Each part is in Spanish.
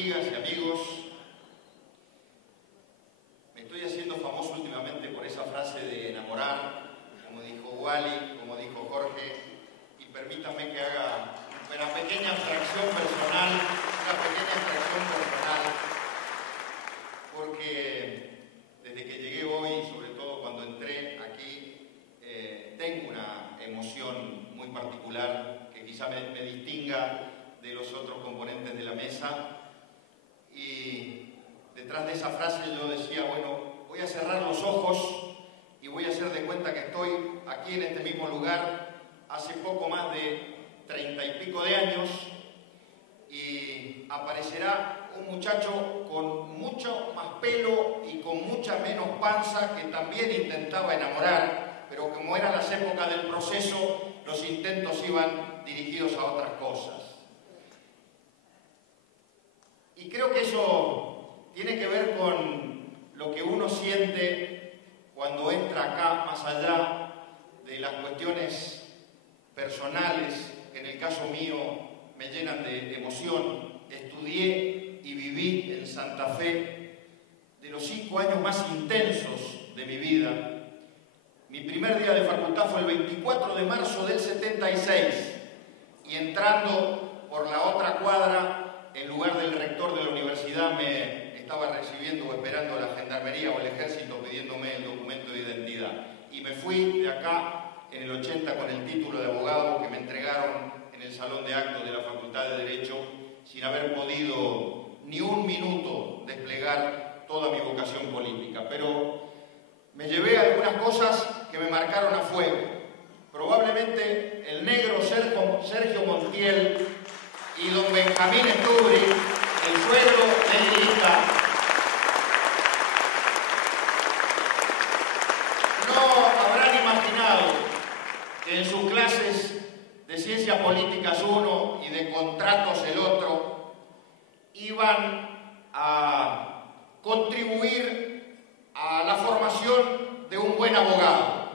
amigas y amigos, me estoy haciendo famoso últimamente por esa frase de enamorar, como dijo Wally, como dijo Jorge, y permítanme que haga una pequeña abstracción personal, porque desde que llegué hoy, sobre todo cuando entré aquí, tengo una emoción muy particular que quizá me distinga de los otros componentes de la mesa. Y detrás de esa frase yo decía, bueno, voy a cerrar los ojos y voy a hacer de cuenta que estoy aquí en este mismo lugar hace poco más de 30 y pico de años, y aparecerá un muchacho con mucho más pelo y con mucha menos panza que también intentaba enamorar, pero como eran las épocas del proceso, los intentos iban dirigidos a otras cosas. Y creo que eso tiene que ver con lo que uno siente cuando entra acá, más allá de las cuestiones personales, que en el caso mío me llenan de emoción. Estudié y viví en Santa Fe de los 5 años más intensos de mi vida. Mi primer día de facultad fue el 24 de marzo del 76, y entrando por la otra cuadra, en lugar del rector de la universidad, me estaba recibiendo o esperando la gendarmería o el ejército pidiéndome el documento de identidad. Y me fui de acá en el 80 con el título de abogado que me entregaron en el salón de actos de la Facultad de Derecho, sin haber podido ni un minuto desplegar toda mi vocación política. Pero me llevé algunas cosas que me marcaron a fuego. Probablemente el negro Sergio Montiel y don Benjamín Estubri, el suegro negrita, no habrán imaginado que en sus clases de Ciencias Políticas uno y de Contratos el otro iban a contribuir a la formación de un buen abogado.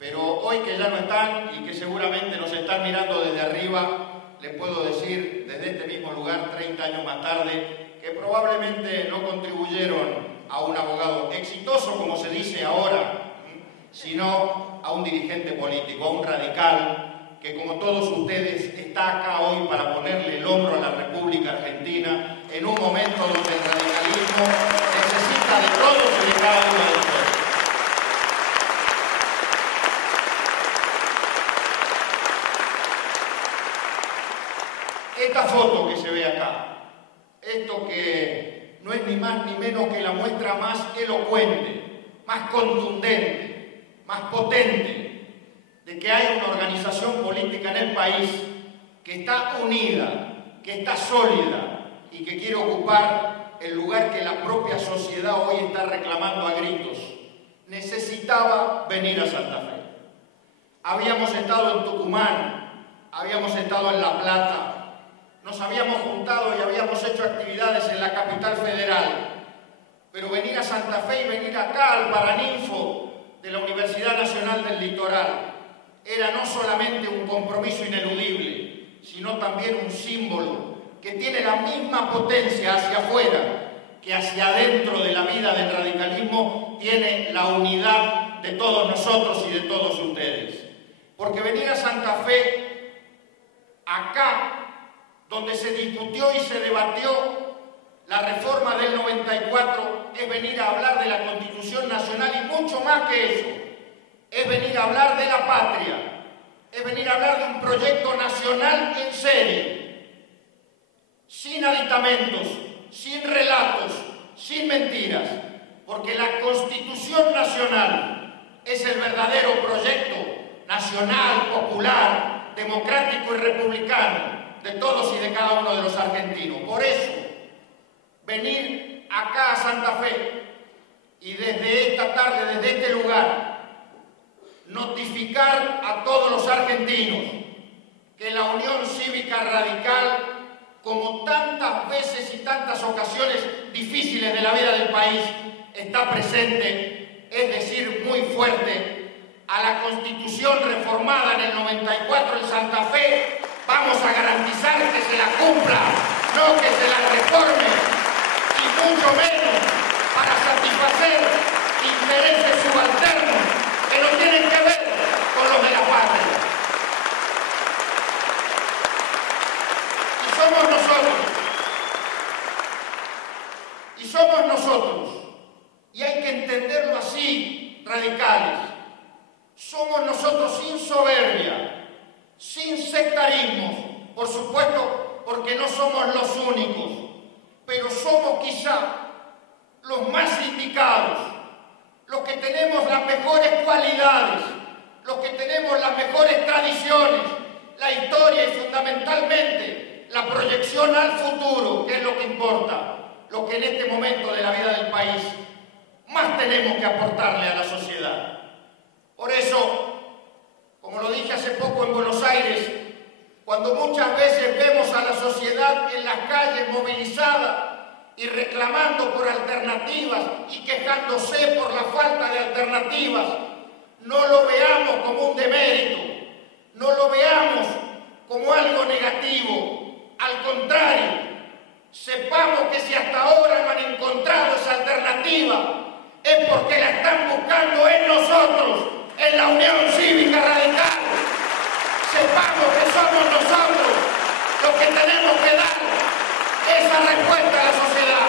Pero hoy que ya no están y que seguramente nos están mirando desde arriba, les puedo decir desde este mismo lugar, 30 años más tarde, que probablemente no contribuyeron a un abogado exitoso, como se dice ahora, sino a un dirigente político, a un radical, que como todos ustedes está acá hoy para ponerle el hombro a la República Argentina en un momento donde el radicalismo necesita de todos y de cada uno de ustedes. Esta foto que se ve acá, esto que no es ni más ni menos que la muestra más elocuente, más contundente, más potente, de que hay una organización política en el país que está unida, que está sólida y que quiere ocupar el lugar que la propia sociedad hoy está reclamando a gritos. Necesitaba venir a Santa Fe. Habíamos estado en Tucumán, habíamos estado en La Plata, nos habíamos juntado y habíamos hecho actividades en la capital federal, pero venir a Santa Fe y venir acá al Paraninfo de la Universidad Nacional del Litoral era no solamente un compromiso ineludible, sino también un símbolo que tiene la misma potencia hacia afuera que hacia adentro de la vida del radicalismo tiene la unidad de todos nosotros y de todos ustedes. Porque venir a Santa Fe, acá, donde se discutió y se debatió la reforma del 94, es venir a hablar de la Constitución Nacional y mucho más que eso. Es venir a hablar de la patria, es venir a hablar de un proyecto nacional en serie, sin aditamentos, sin relatos, sin mentiras, porque la Constitución Nacional es el verdadero proyecto nacional, popular, democrático y republicano de todos y de cada uno de los argentinos. Por eso, venir acá a Santa Fe y desde esta tarde, desde este lugar, notificar a todos los argentinos que la Unión Cívica Radical, como tantas veces y tantas ocasiones difíciles de la vida del país, está presente, es decir, muy fuerte, a la Constitución reformada en el 94 en Santa Fe. Vamos a garantizar que se la cumpla, no que se la reforme. mucho menos para satisfacer intereses subalternos que no tienen que ver con los de la patria. Y somos nosotros, y hay que entenderlo así, radicales. Somos nosotros sin soberbia, sin sectarismos, por supuesto, porque no somos los únicos, pero somos quizá los más indicados, los que tenemos las mejores cualidades, los que tenemos las mejores tradiciones, la historia y fundamentalmente la proyección al futuro, que es lo que importa, lo que en este momento de la vida del país más tenemos que aportarle a la sociedad. Por eso, como lo dije hace poco en Buenos Aires, cuando muchas veces vemos a la sociedad en las calles movilizada y reclamando por alternativas y quejándose por la falta de alternativas, no lo veamos como un demérito, no lo veamos como algo negativo. Al contrario, sepamos que si hasta ahora no han encontrado esa alternativa, es porque la están buscando en nosotros, en la Unión Cívica Radical. Sepamos que somos nosotros los que tenemos que dar esa respuesta a la sociedad.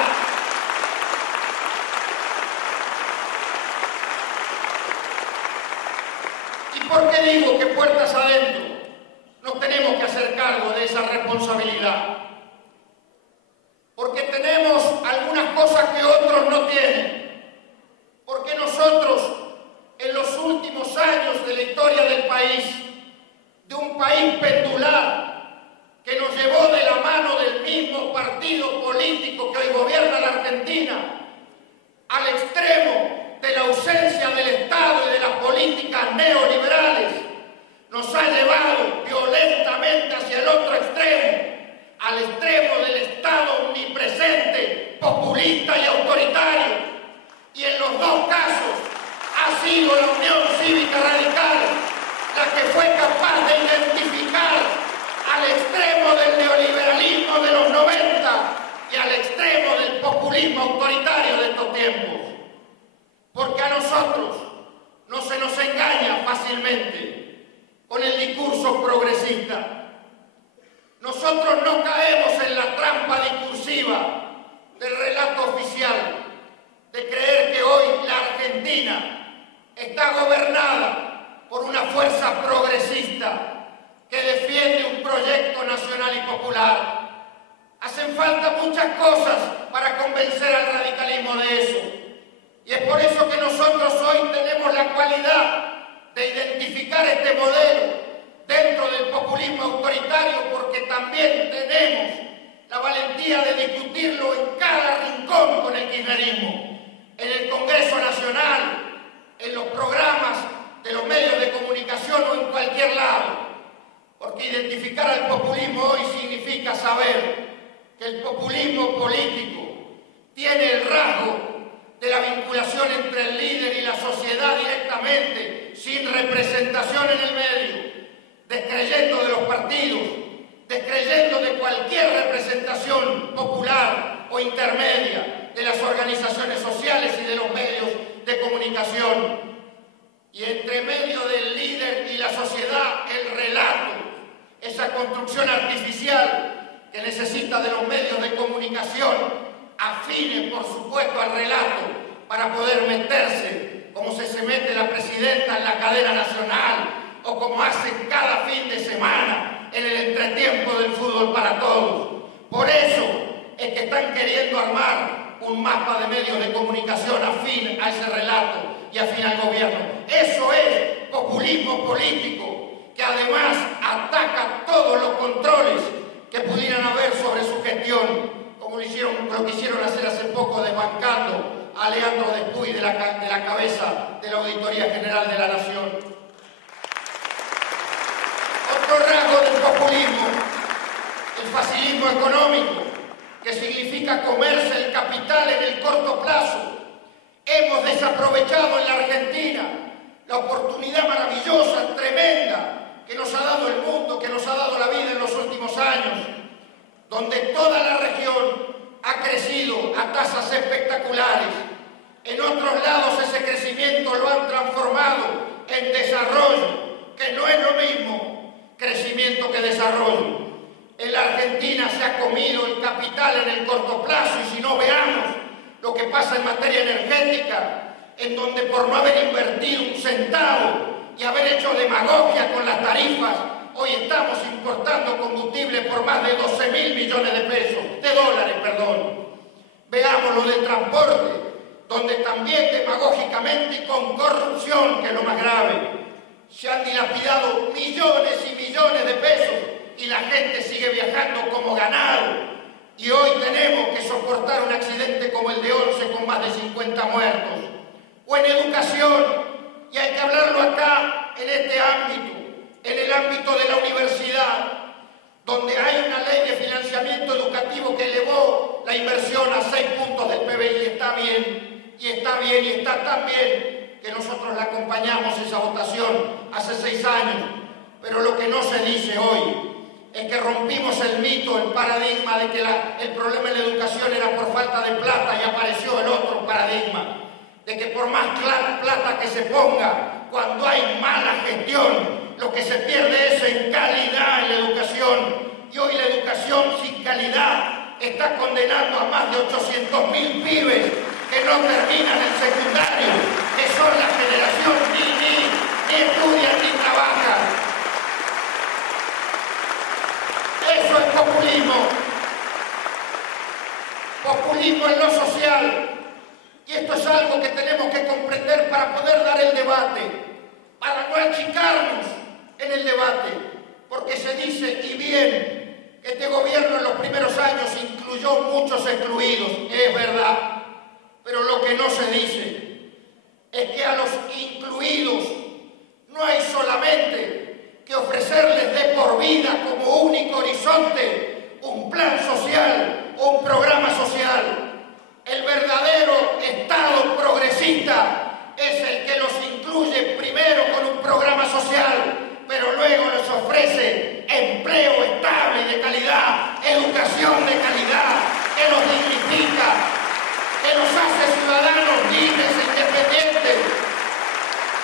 ¿Y por qué digo que puertas adentro nos tenemos que hacer cargo de esa responsabilidad? Porque tenemos algunas cosas que otros no tienen. Porque nosotros, en los últimos años de la historia del país, de un país pendular que nos llevó de la mano del mismo partido político que hoy gobierna la Argentina, al extremo de la ausencia del Estado y de las políticas neoliberales, nos ha llevado violentamente hacia el otro extremo, al extremo del Estado omnipresente, populista y autoritario. Y en los dos casos ha sido la Unión Cívica Radical la que fue capaz de identificar al extremo del neoliberalismo de los 90 y al extremo del populismo autoritario de estos tiempos. Porque a nosotros no se nos engaña fácilmente con el discurso progresista. Nosotros no caemos en la trampa discursiva del relato oficial, de creer que hoy la Argentina está gobernada por una fuerza progresista que defiende un proyecto nacional y popular. Hacen falta muchas cosas para convencer al radicalismo de eso. Y es por eso que nosotros hoy tenemos la cualidad de identificar este modelo dentro del populismo autoritario, porque también tenemos la valentía de discutirlo en cada rincón con el kirchnerismo. En el Congreso Nacional, en los programas de los medios de comunicación o en cualquier lado. Porque identificar al populismo hoy significa saber que el populismo político tiene el rasgo de la vinculación entre el líder y la sociedad directamente, sin representación en el medio, descreyendo de los partidos, descreyendo de cualquier representación popular o intermedia, de las organizaciones sociales y de los medios de comunicación. Y entre medio del líder y la sociedad, el relato, esa construcción artificial que necesita de los medios de comunicación, afines, por supuesto, al relato, para poder meterse, como se mete la presidenta en la cadena nacional, o como hacen cada fin de semana en el entretiempo del fútbol para todos. Por eso es que están queriendo armar un mapa de medios de comunicación afín a ese relato y afín al gobierno. Eso es populismo político, que además ataca todos los controles que pudieran haber sobre su gestión, como lo quisieron hacer hace poco, desbancando a Leandro Despuy de la cabeza de la Auditoría General de la Nación. Otro rasgo del populismo, el facilismo económico, que significa comerse el capital en el corto plazo. Hemos desaprovechado en la Argentina la oportunidad maravillosa, tremenda, que nos ha dado el mundo, que nos ha dado la vida en los últimos años, donde toda la región ha ha crecido a tasas espectaculares. En otros lados ese crecimiento lo han transformado en desarrollo, que no es lo mismo crecimiento que desarrollo. En la Argentina se ha comido el capital en el corto plazo, y si no, veamos lo que pasa en materia energética, en donde por no haber invertido un centavo y haber hecho demagogia con las tarifas, hoy estamos importando combustible por más de 12.000 millones de dólares. Veamos lo del transporte, donde también demagógicamente y con corrupción, que es lo más grave, se han dilapidado millones y millones de pesos y la gente sigue viajando como ganado. Y hoy tenemos que soportar un accidente como el de Once con más de 50 muertos. O en educación, y hay que hablarlo acá, en este ámbito, en el ámbito de la universidad, donde hay una ley de financiamiento educativo que elevó la inversión a 6 puntos del PBI. Está bien, y está tan bien que nosotros la acompañamos esa votación hace 6 años. Pero lo que no se dice hoy es que rompimos el mito, el paradigma de que el problema en la educación era por falta de plata, y apareció el otro paradigma, de que por más plata que se ponga, cuando hay mala gestión, lo que se pierde es en calidad en la educación. Y hoy la educación sin calidad está condenando a más de 800.000 pibes que no terminan el secundario, que son la generación ni estudian ni trabajan. Eso es populismo. Populismo en lo social. Y esto es algo que tenemos que comprender para poder dar el debate, para no achicarnos en el debate, porque se dice, y bien, que este gobierno en los primeros años incluyó muchos excluidos, es verdad, pero lo que no se dice es que a los incluidos no hay solamente que ofrecerles de por vida como único horizonte un plan social o un programa social. El verdadero Estado progresista es el que los incluye primero con un programa social, pero luego les ofrece empleo estable y de calidad, educación de calidad, que los dignifica, que los hace ciudadanos libres e independientes,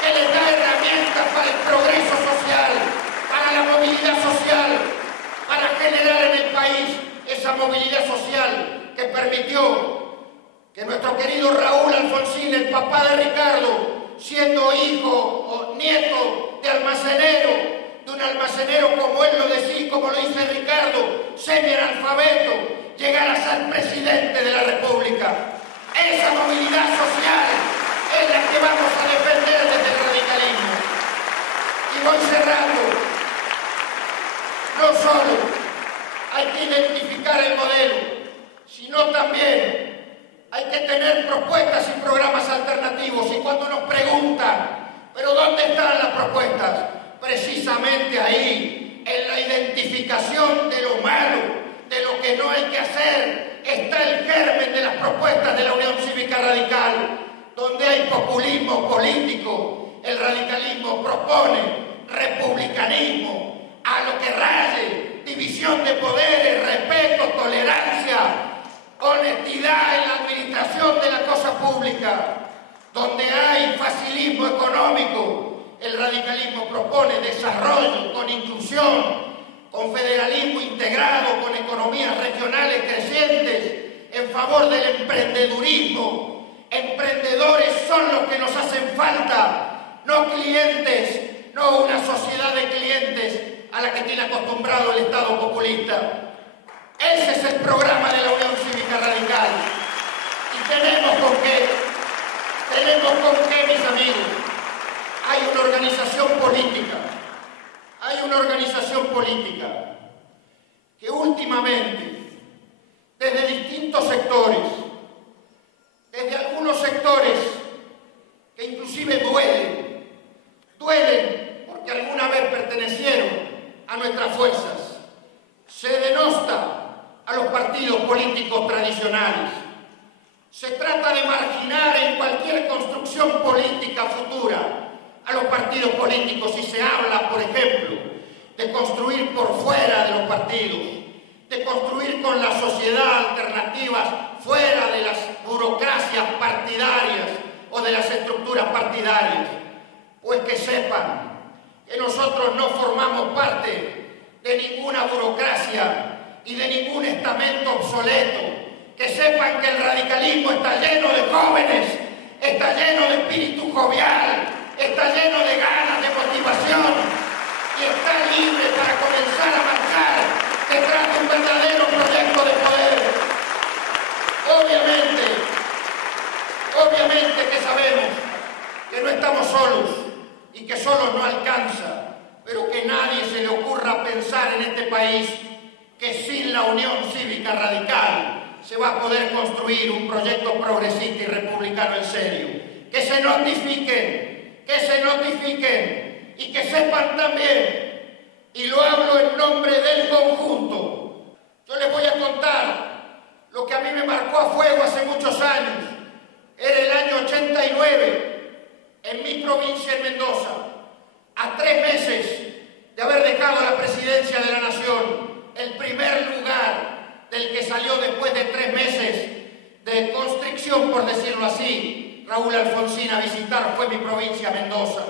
que les da herramientas para el progreso social, para la movilidad social, para generar en el país esa movilidad social que permitió que nuestro querido Raúl Alfonsín, el papá de Ricardo, siendo hijo o nieto de un almacenero como él lo decía y como lo dice Ricardo, semianalfabeto, llegara a ser presidente de la República. Esa movilidad social es la que vamos a defender desde el radicalismo. Y voy cerrando. No solo hay que identificar el modelo, sino también hay que tener propuestas y programas alternativos. Y cuando nos preguntan, ¿pero dónde están las propuestas? Precisamente ahí, en la identificación de lo malo, de lo que no hay que hacer, está el germen de las propuestas de la Unión Cívica Radical. Donde hay populismo político, el radicalismo propone republicanismo, a lo que raye, división de poderes, respeto, tolerancia, honestidad en la administración de la cosa pública. Donde hay facilismo económico, el radicalismo propone desarrollo con inclusión, con federalismo integrado, con economías regionales crecientes, en favor del emprendedurismo. Emprendedores son los que nos hacen falta, no clientes, no una sociedad de clientes a la que tiene acostumbrado el Estado populista. Ese es el programa de la Unión Cívica Radical. Y tenemos con qué, mis amigos. Hay una organización política que últimamente, desde distintos sectores, desde algunos sectores que inclusive duelen porque alguna vez pertenecieron a nuestras fuerzas, se denosta a los partidos políticos tradicionales. Se trata de marginar en cualquier construcción política futura a los partidos políticos y se habla, por ejemplo, de construir por fuera de los partidos, de construir con la sociedad alternativas fuera de las burocracias partidarias o de las estructuras partidarias. Pues que sepan que nosotros no formamos parte de ninguna burocracia y de ningún estamento obsoleto. Que sepan que el radicalismo está lleno de jóvenes, está lleno de espíritu jovial, está lleno de ganas, de motivación y está libre para comenzar a marchar detrás de un verdadero proyecto de poder. Obviamente que sabemos que no estamos solos y que solos no alcanza, pero que nadie se le ocurra pensar en este país que sin la Unión Cívica Radical se va a poder construir un proyecto progresista y republicano en serio. Que se notifiquen y que sepan también, y lo hablo en nombre del conjunto. Yo les voy a contar lo que a mí me marcó a fuego hace muchos años. Era el año 89, en mi provincia, en Mendoza, a 3 meses de haber dejado la presidencia de la Nación, el primer lugar del que salió después de 3 meses de constricción, por decirlo así, Raúl Alfonsín a visitar fue mi provincia, Mendoza.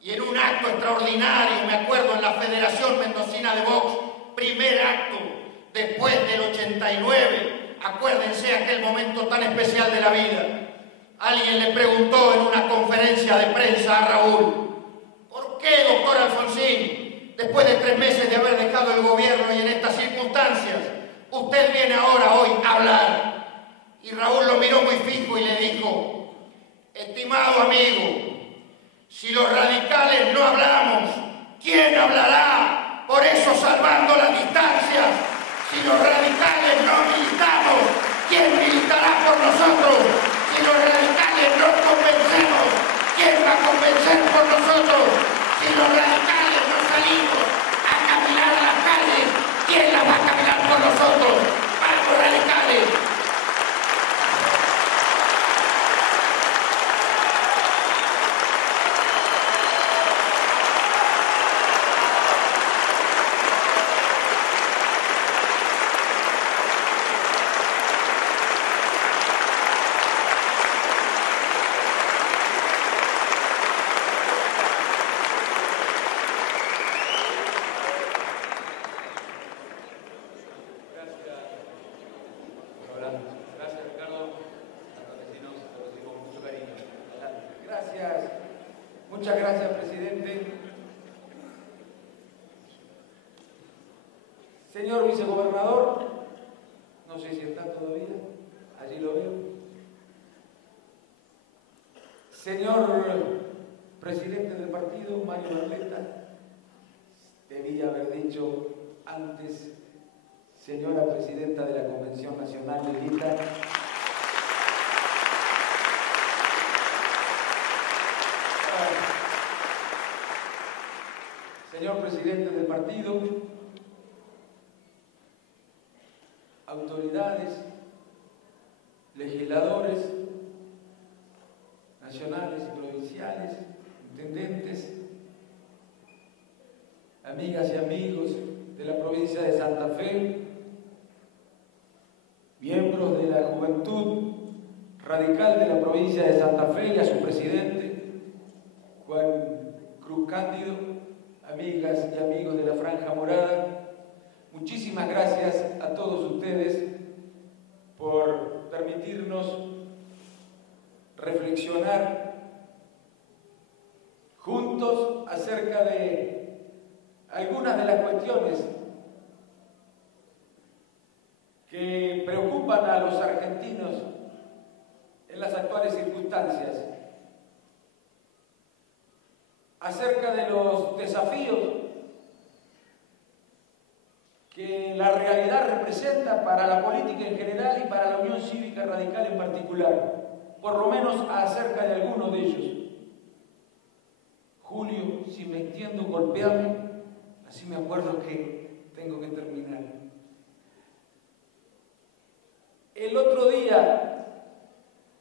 Y en un acto extraordinario, me acuerdo, en la Federación Mendocina de Vox, primer acto después del 89, acuérdense aquel momento tan especial de la vida. Alguien le preguntó en una conferencia de prensa a Raúl: ¿por qué, doctor Alfonsín, después de 3 meses de haber dejado el gobierno y en estas circunstancias, usted viene ahora, hoy, a hablar? Y Raúl lo miró muy fijo y le dijo: estimado amigo, si los radicales no hablamos, ¿quién hablará? Por eso, salvando las distancias, si los radicales no militamos, ¿quién militará por nosotros? Si los radicales no convencemos, ¿quién va a convencer por nosotros? Si los radicales no salimos a caminar las calles, ¿quién las va a caminar por nosotros? ¡Vamos, radicales! Muchas gracias, presidente. Señor vicegobernador, no sé si está todavía, allí lo veo. Señor presidente del partido, Mario Barletta, debía haber dicho antes, señora presidenta de la Convención Nacional, Lilita. Señor presidente del partido, autoridades, legisladores nacionales y provinciales, intendentes, amigas y amigos de la provincia de Santa Fe, miembros de la Juventud Radical de la provincia de Santa Fe y a su presidente, Juan Cruz Cándido, amigas y amigos de la Franja Morada, muchísimas gracias a todos ustedes por permitirnos reflexionar juntos acerca de algunas de las cuestiones que preocupan a los argentinos en las actuales circunstancias, acerca de los desafíos que la realidad representa para la política en general y para la Unión Cívica Radical en particular, por lo menos acerca de algunos de ellos. Julio, si me extiendo, golpeame, así me acuerdo que tengo que terminar. El otro día,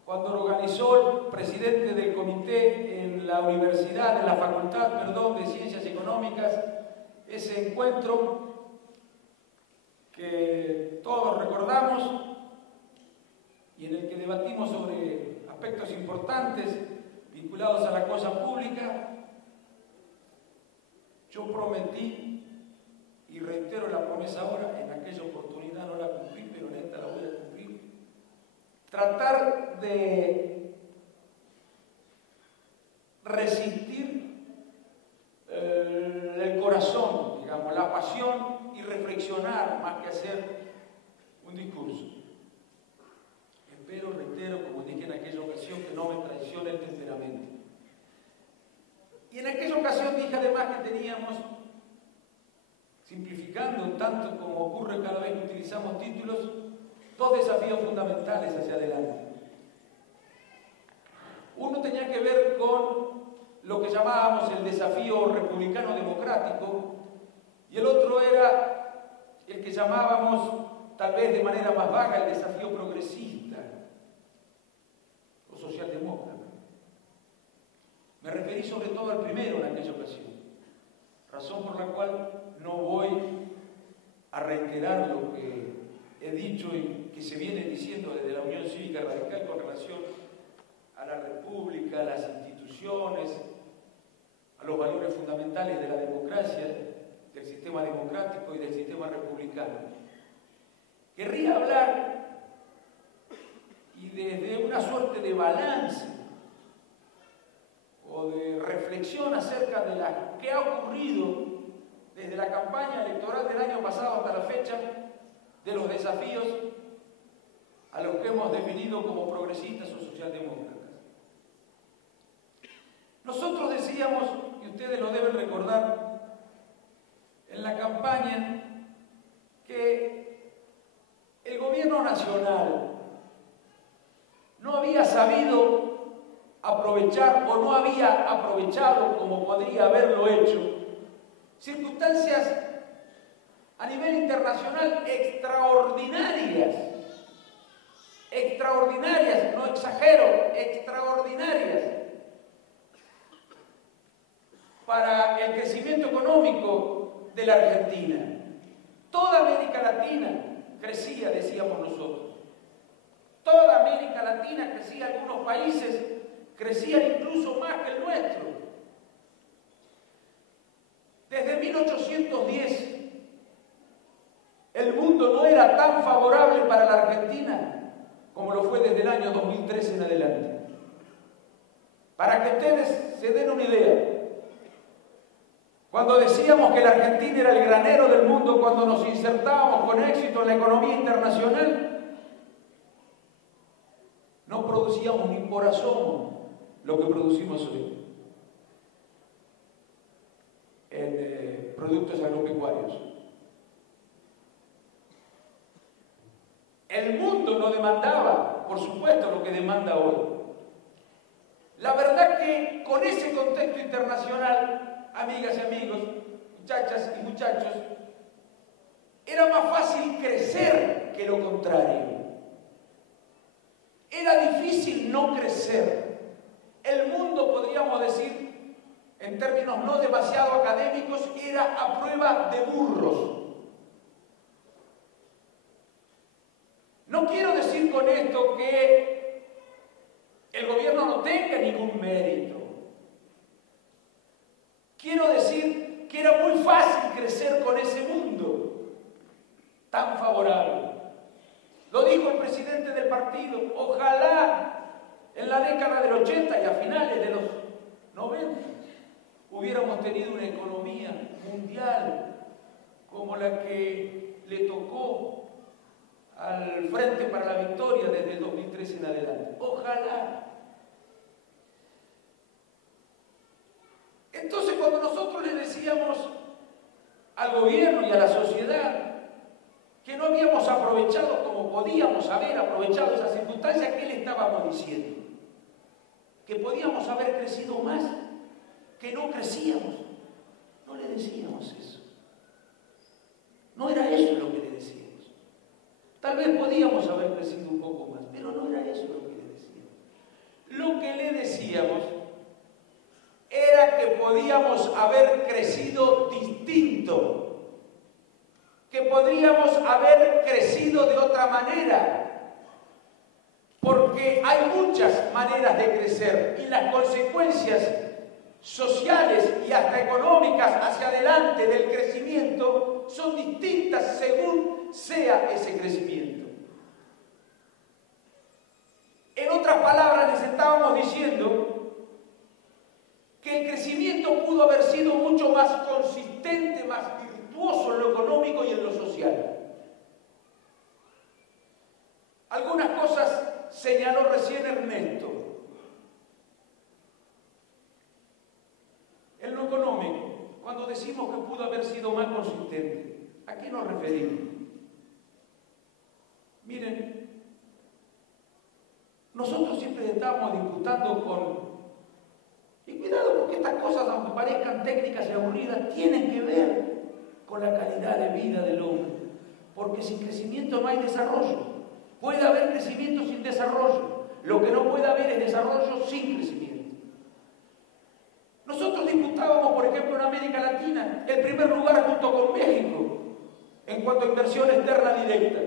cuando lo organizó el presidente del comité en la universidad, en la facultad, de Ciencias Económicas, ese encuentro que todos recordamos y en el que debatimos sobre aspectos importantes vinculados a la cosa pública, yo prometí y reitero la promesa ahora, en aquella oportunidad no la cumplí, pero en esta la voy a cumplir, tratar de resistir el corazón, digamos, la pasión y reflexionar más que hacer un discurso. Espero, reitero, como dije en aquella ocasión, que no me traicione el temperamento. Y en aquella ocasión dije además que teníamos, simplificando tanto como ocurre cada vez que utilizamos títulos, dos desafíos fundamentales hacia adelante. Uno tenía que ver con lo que llamábamos el desafío republicano-democrático y el otro era el que llamábamos, tal vez de manera más vaga, el desafío progresista o socialdemócrata. Me referí sobre todo al primero en aquella ocasión, razón por la cual no voy a reiterar lo que he dicho y que se viene diciendo desde la Unión Cívica Radical con relación a la República, a las instituciones, a los valores fundamentales de la democracia, del sistema democrático y del sistema republicano. Querría hablar, y desde una suerte de balance o de reflexión acerca de lo que ha ocurrido desde la campaña electoral del año pasado hasta la fecha, de los desafíos a los que hemos definido como progresistas o socialdemócratas. Nosotros decíamos, y ustedes lo deben recordar, en la campaña, que el gobierno nacional no había sabido aprovechar o no había aprovechado como podría haberlo hecho circunstancias a nivel internacional extraordinarias, no exagero, extraordinarias para el crecimiento económico de la Argentina. Toda América Latina crecía, decíamos nosotros. Toda América Latina crecía, algunos países crecían incluso más que el nuestro. Desde 1810, el mundo no era tan favorable para la Argentina como lo fue desde el año 2013 en adelante. Para que ustedes se den una idea, cuando decíamos que la Argentina era el granero del mundo, cuando nos insertábamos con éxito en la economía internacional, no producíamos ni por asomo lo que producimos hoy en productos agropecuarios. El mundo no demandaba, por supuesto, lo que demanda hoy. La verdad que con ese contexto internacional, amigas y amigos, muchachas y muchachos, era más fácil crecer que lo contrario. Era difícil no crecer. El mundo, podríamos decir, en términos no demasiado académicos, era a prueba de burros. No quiero decir con esto que el gobierno no tenga ningún mérito. Quiero decir que era muy fácil crecer con ese mundo tan favorable. Lo dijo el presidente del partido, ojalá en la década del 80 y a finales de los 90 hubiéramos tenido una economía mundial como la que le tocó al Frente para la Victoria desde el 2013 en adelante. Ojalá. Entonces, cuando nosotros le decíamos al gobierno y a la sociedad que no habíamos aprovechado como podíamos haber aprovechado esa circunstancia, ¿qué le estábamos diciendo? Que podíamos haber crecido más, que no crecíamos. No le decíamos eso. No era eso lo que le decíamos. Tal vez podíamos haber crecido un poco más, pero no era eso lo que le decíamos. Lo que le decíamos era que podíamos haber crecido distinto, que podríamos haber crecido crecido de otra manera. Porque hay muchas maneras de crecer y las consecuencias sociales y hasta económicas hacia adelante del crecimiento son distintas según sea ese crecimiento. En otras palabras, les estábamos diciendo que el crecimiento pudo haber sido mucho más consistente, más virtuoso en lo económico y en lo social. Algunas cosas señaló recién Ernesto. En lo económico, cuando decimos que pudo haber sido más consistente, ¿a qué nos referimos? Miren, nosotros siempre estamos disputando con... Y cuidado, porque estas cosas, aunque parezcan técnicas y aburridas, tienen que ver con la calidad de vida del hombre. Porque sin crecimiento no hay desarrollo. Puede haber crecimiento sin desarrollo. Lo que no puede haber es desarrollo sin crecimiento. Nosotros disputábamos, por ejemplo, en América Latina, el primer lugar junto con México en cuanto a inversión externa directa.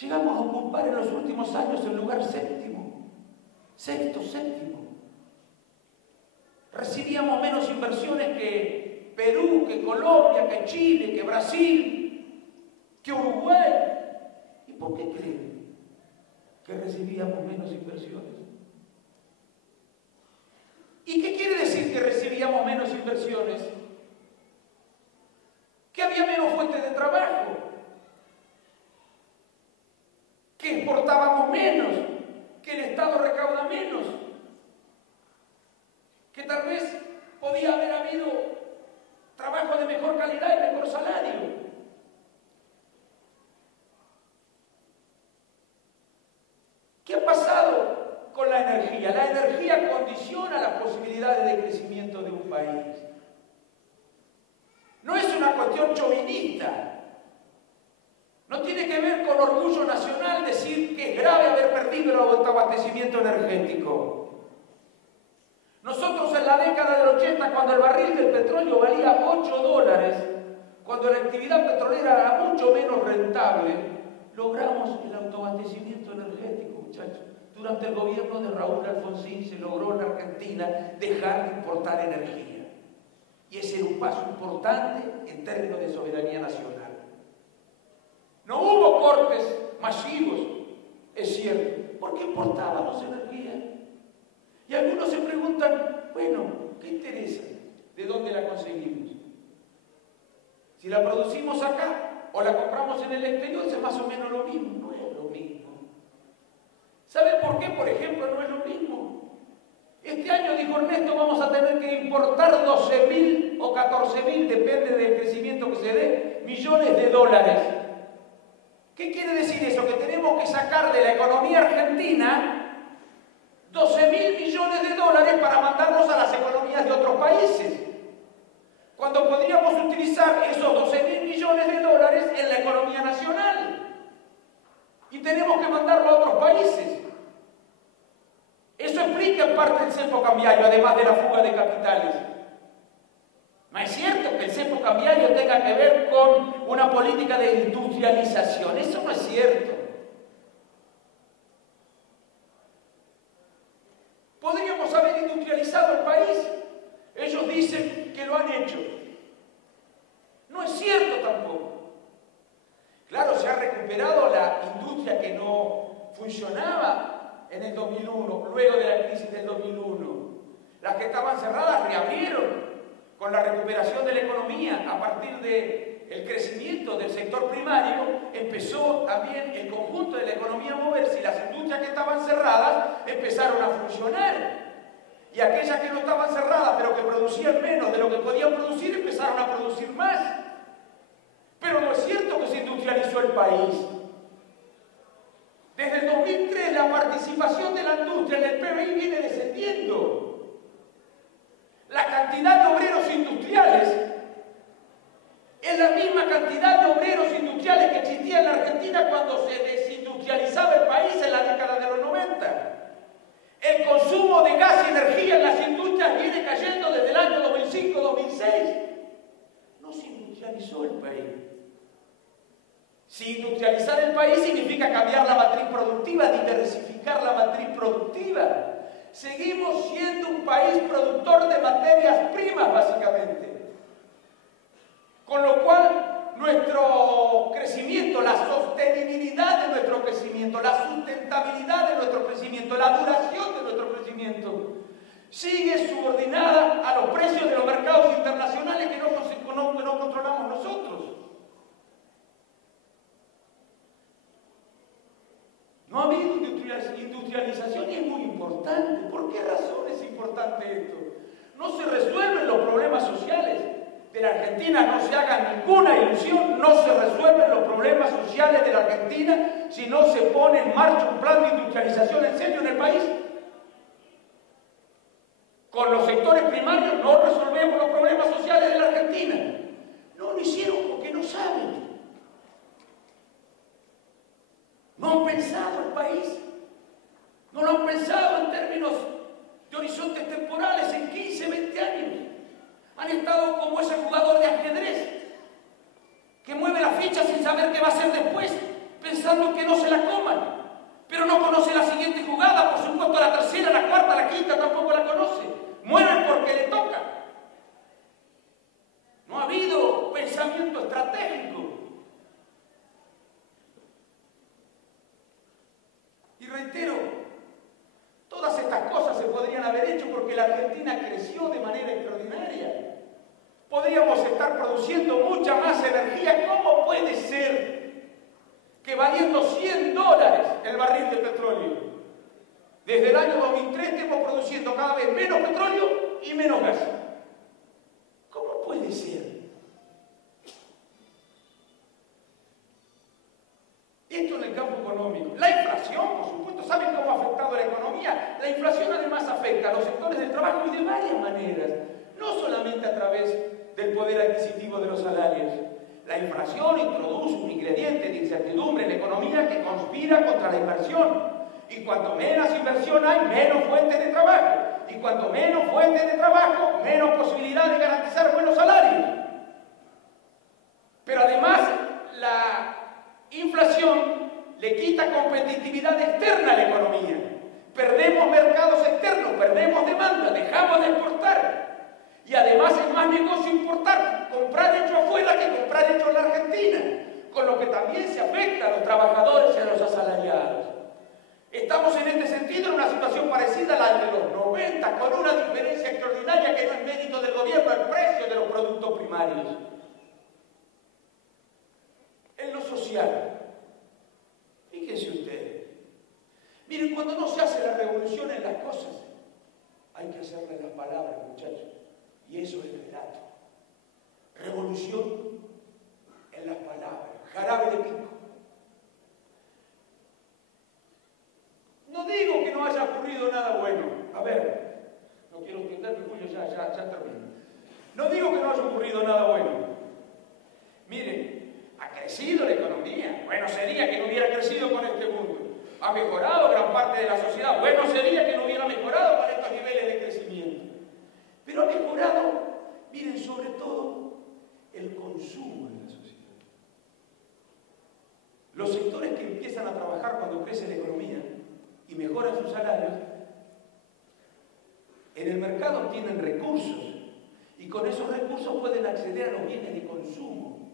Llegamos a ocupar en los últimos años el lugar séptimo, sexto, séptimo. Recibíamos menos inversiones que Perú, que Colombia, que Chile, que Brasil, que Uruguay. ¿Y por qué creen que recibíamos menos inversiones? ¿Y qué quiere decir que recibíamos menos inversiones? Que había menos fuentes de trabajo, que exportábamos menos, que el Estado recauda menos, que tal vez podía haber habido trabajo de mejor calidad y mejor salario. ¿Qué ha pasado con la energía? La energía condiciona las posibilidades de crecimiento de un país. No es una cuestión chauvinista. No tiene que ver con orgullo nacional decir que es grave haber perdido el autoabastecimiento energético. Nosotros en la década del 80, cuando el barril del petróleo valía $8, cuando la actividad petrolera era mucho menos rentable, logramos el autoabastecimiento energético, muchachos. Durante el gobierno de Raúl Alfonsín se logró en Argentina dejar de importar energía. Y ese era un paso importante en términos de soberanía nacional. No hubo cortes masivos, es cierto, porque importábamos energía. Y algunos se preguntan, bueno, ¿qué interesa? ¿De dónde la conseguimos? Si la producimos acá o la compramos en el exterior, es más o menos lo mismo. No es lo mismo. ¿Saben por qué, por ejemplo, no es lo mismo? Este año, dijo Ernesto, vamos a tener que importar 12.000 o 14.000, depende del crecimiento que se dé, millones de dólares. ¿Qué quiere decir eso? Que tenemos que sacar de la economía argentina 12.000 millones de dólares para mandarlos a las economías de otros países, cuando podríamos utilizar esos 12.000 millones de dólares en la economía nacional. Y tenemos que mandarlo a otros países. Eso explica en parte el cepo cambiario, además de la fuga de capitales. No es cierto que el cepo cambiario tenga que ver con una política de industrialización. Eso no es cierto. ¿Podríamos haber industrializado el país? Ellos dicen que lo han hecho. No es cierto tampoco. Claro, se ha recuperado la industria que no funcionaba en el 2001, luego de la crisis del 2001. Las que estaban cerradas reabrieron con la recuperación de la economía. A partir del crecimiento del sector primario, empezó también el conjunto de la economía a moverse y las industrias que estaban cerradas empezaron a funcionar. Y aquellas que no estaban cerradas, pero que producían menos de lo que podían producir, empezaron a producir más. Pero no es cierto que se industrializó el país. Desde el 2003 la participación de la industria en el PBI viene descendiendo. La cantidad de obreros industriales es la misma cantidad de obreros industriales que existía en la Argentina cuando se desindustrializaba el país en la década de los 90. El consumo de gas y energía en las industrias viene cayendo desde el año 2005-2006. No se industrializó el país. Si industrializar el país significa cambiar la matriz productiva, diversificar la matriz productiva. Seguimos siendo un país productor de materias primas, básicamente. Con lo cual, nuestro crecimiento, la sostenibilidad de nuestro crecimiento, la sustentabilidad de nuestro crecimiento, la duración de nuestro crecimiento, sigue subordinada a los precios de los mercados internacionales que no controlamos nosotros. No ha habido industrialización y es muy importante. ¿Por qué razón es importante esto? No se resuelven los problemas sociales de la Argentina, no se haga ninguna ilusión, no se resuelven los problemas sociales de la Argentina si no se pone en marcha un plan de industrialización en serio en el país. Con los sectores primarios no resolvemos los problemas sociales de la Argentina. No lo hicieron porque no saben. No han pensado el país. No lo han pensado en términos de horizontes temporales en 15, 20 años. Han estado como ese jugador de ajedrez que mueve la ficha sin saber qué va a hacer después, pensando que no se la coman. Pero no conoce la siguiente jugada, por supuesto la tercera, la cuarta, la quinta tampoco la conoce. Mueren porque le toca. No ha habido pensamiento estratégico. Y reitero, todas estas cosas se podrían haber hecho porque la Argentina creció de manera extraordinaria. Podríamos estar produciendo mucha más energía. ¿Cómo puede ser que valiendo $100 el barril de petróleo, desde el año 2003 estemos produciendo cada vez menos petróleo y menos gas? ¿Cómo puede ser? Esto en el campo económico. La inflación, por supuesto, ¿saben cómo ha afectado a la economía? La inflación además afecta a los sectores del trabajo y de varias maneras, no solamente a través del poder adquisitivo de los salarios. La inflación introduce un ingrediente de incertidumbre en la economía que conspira contra la inversión. Y cuanto menos inversión hay, menos fuentes de trabajo. Y cuanto menos fuentes de trabajo, menos posibilidad de garantizar buenos salarios. Pero además, la inflación le quita competitividad externa a la economía. Perdemos mercados externos, perdemos demanda, dejamos de exportar. Y además es más negocio importar, comprar hecho afuera que comprar hecho en la Argentina, con lo que también se afecta a los trabajadores y a los asalariados. Estamos en este sentido en una situación parecida a la de los 90, con una diferencia extraordinaria que no es mérito del gobierno, el precio de los productos primarios. En lo social, fíjense ustedes, miren, cuando no se hace la revolución en las cosas, hay que hacerle las palabras, muchachos, y eso es relato. Revolución en las palabras, jarabe de pico. No digo que no haya ocurrido nada bueno. A ver, no quiero extenderme, Julio, ya termino. No digo que no haya ocurrido nada bueno. Miren, ha crecido la economía. Bueno sería que no hubiera crecido con este mundo. Ha mejorado gran parte de la sociedad. Bueno sería que no hubiera mejorado con estos niveles de crecimiento. Pero ha mejorado, miren, sobre todo, el consumo en la sociedad. Los sectores que empiezan a trabajar cuando crece la economía y mejoran sus salarios, en el mercado tienen recursos y con esos recursos pueden acceder a los bienes de consumo.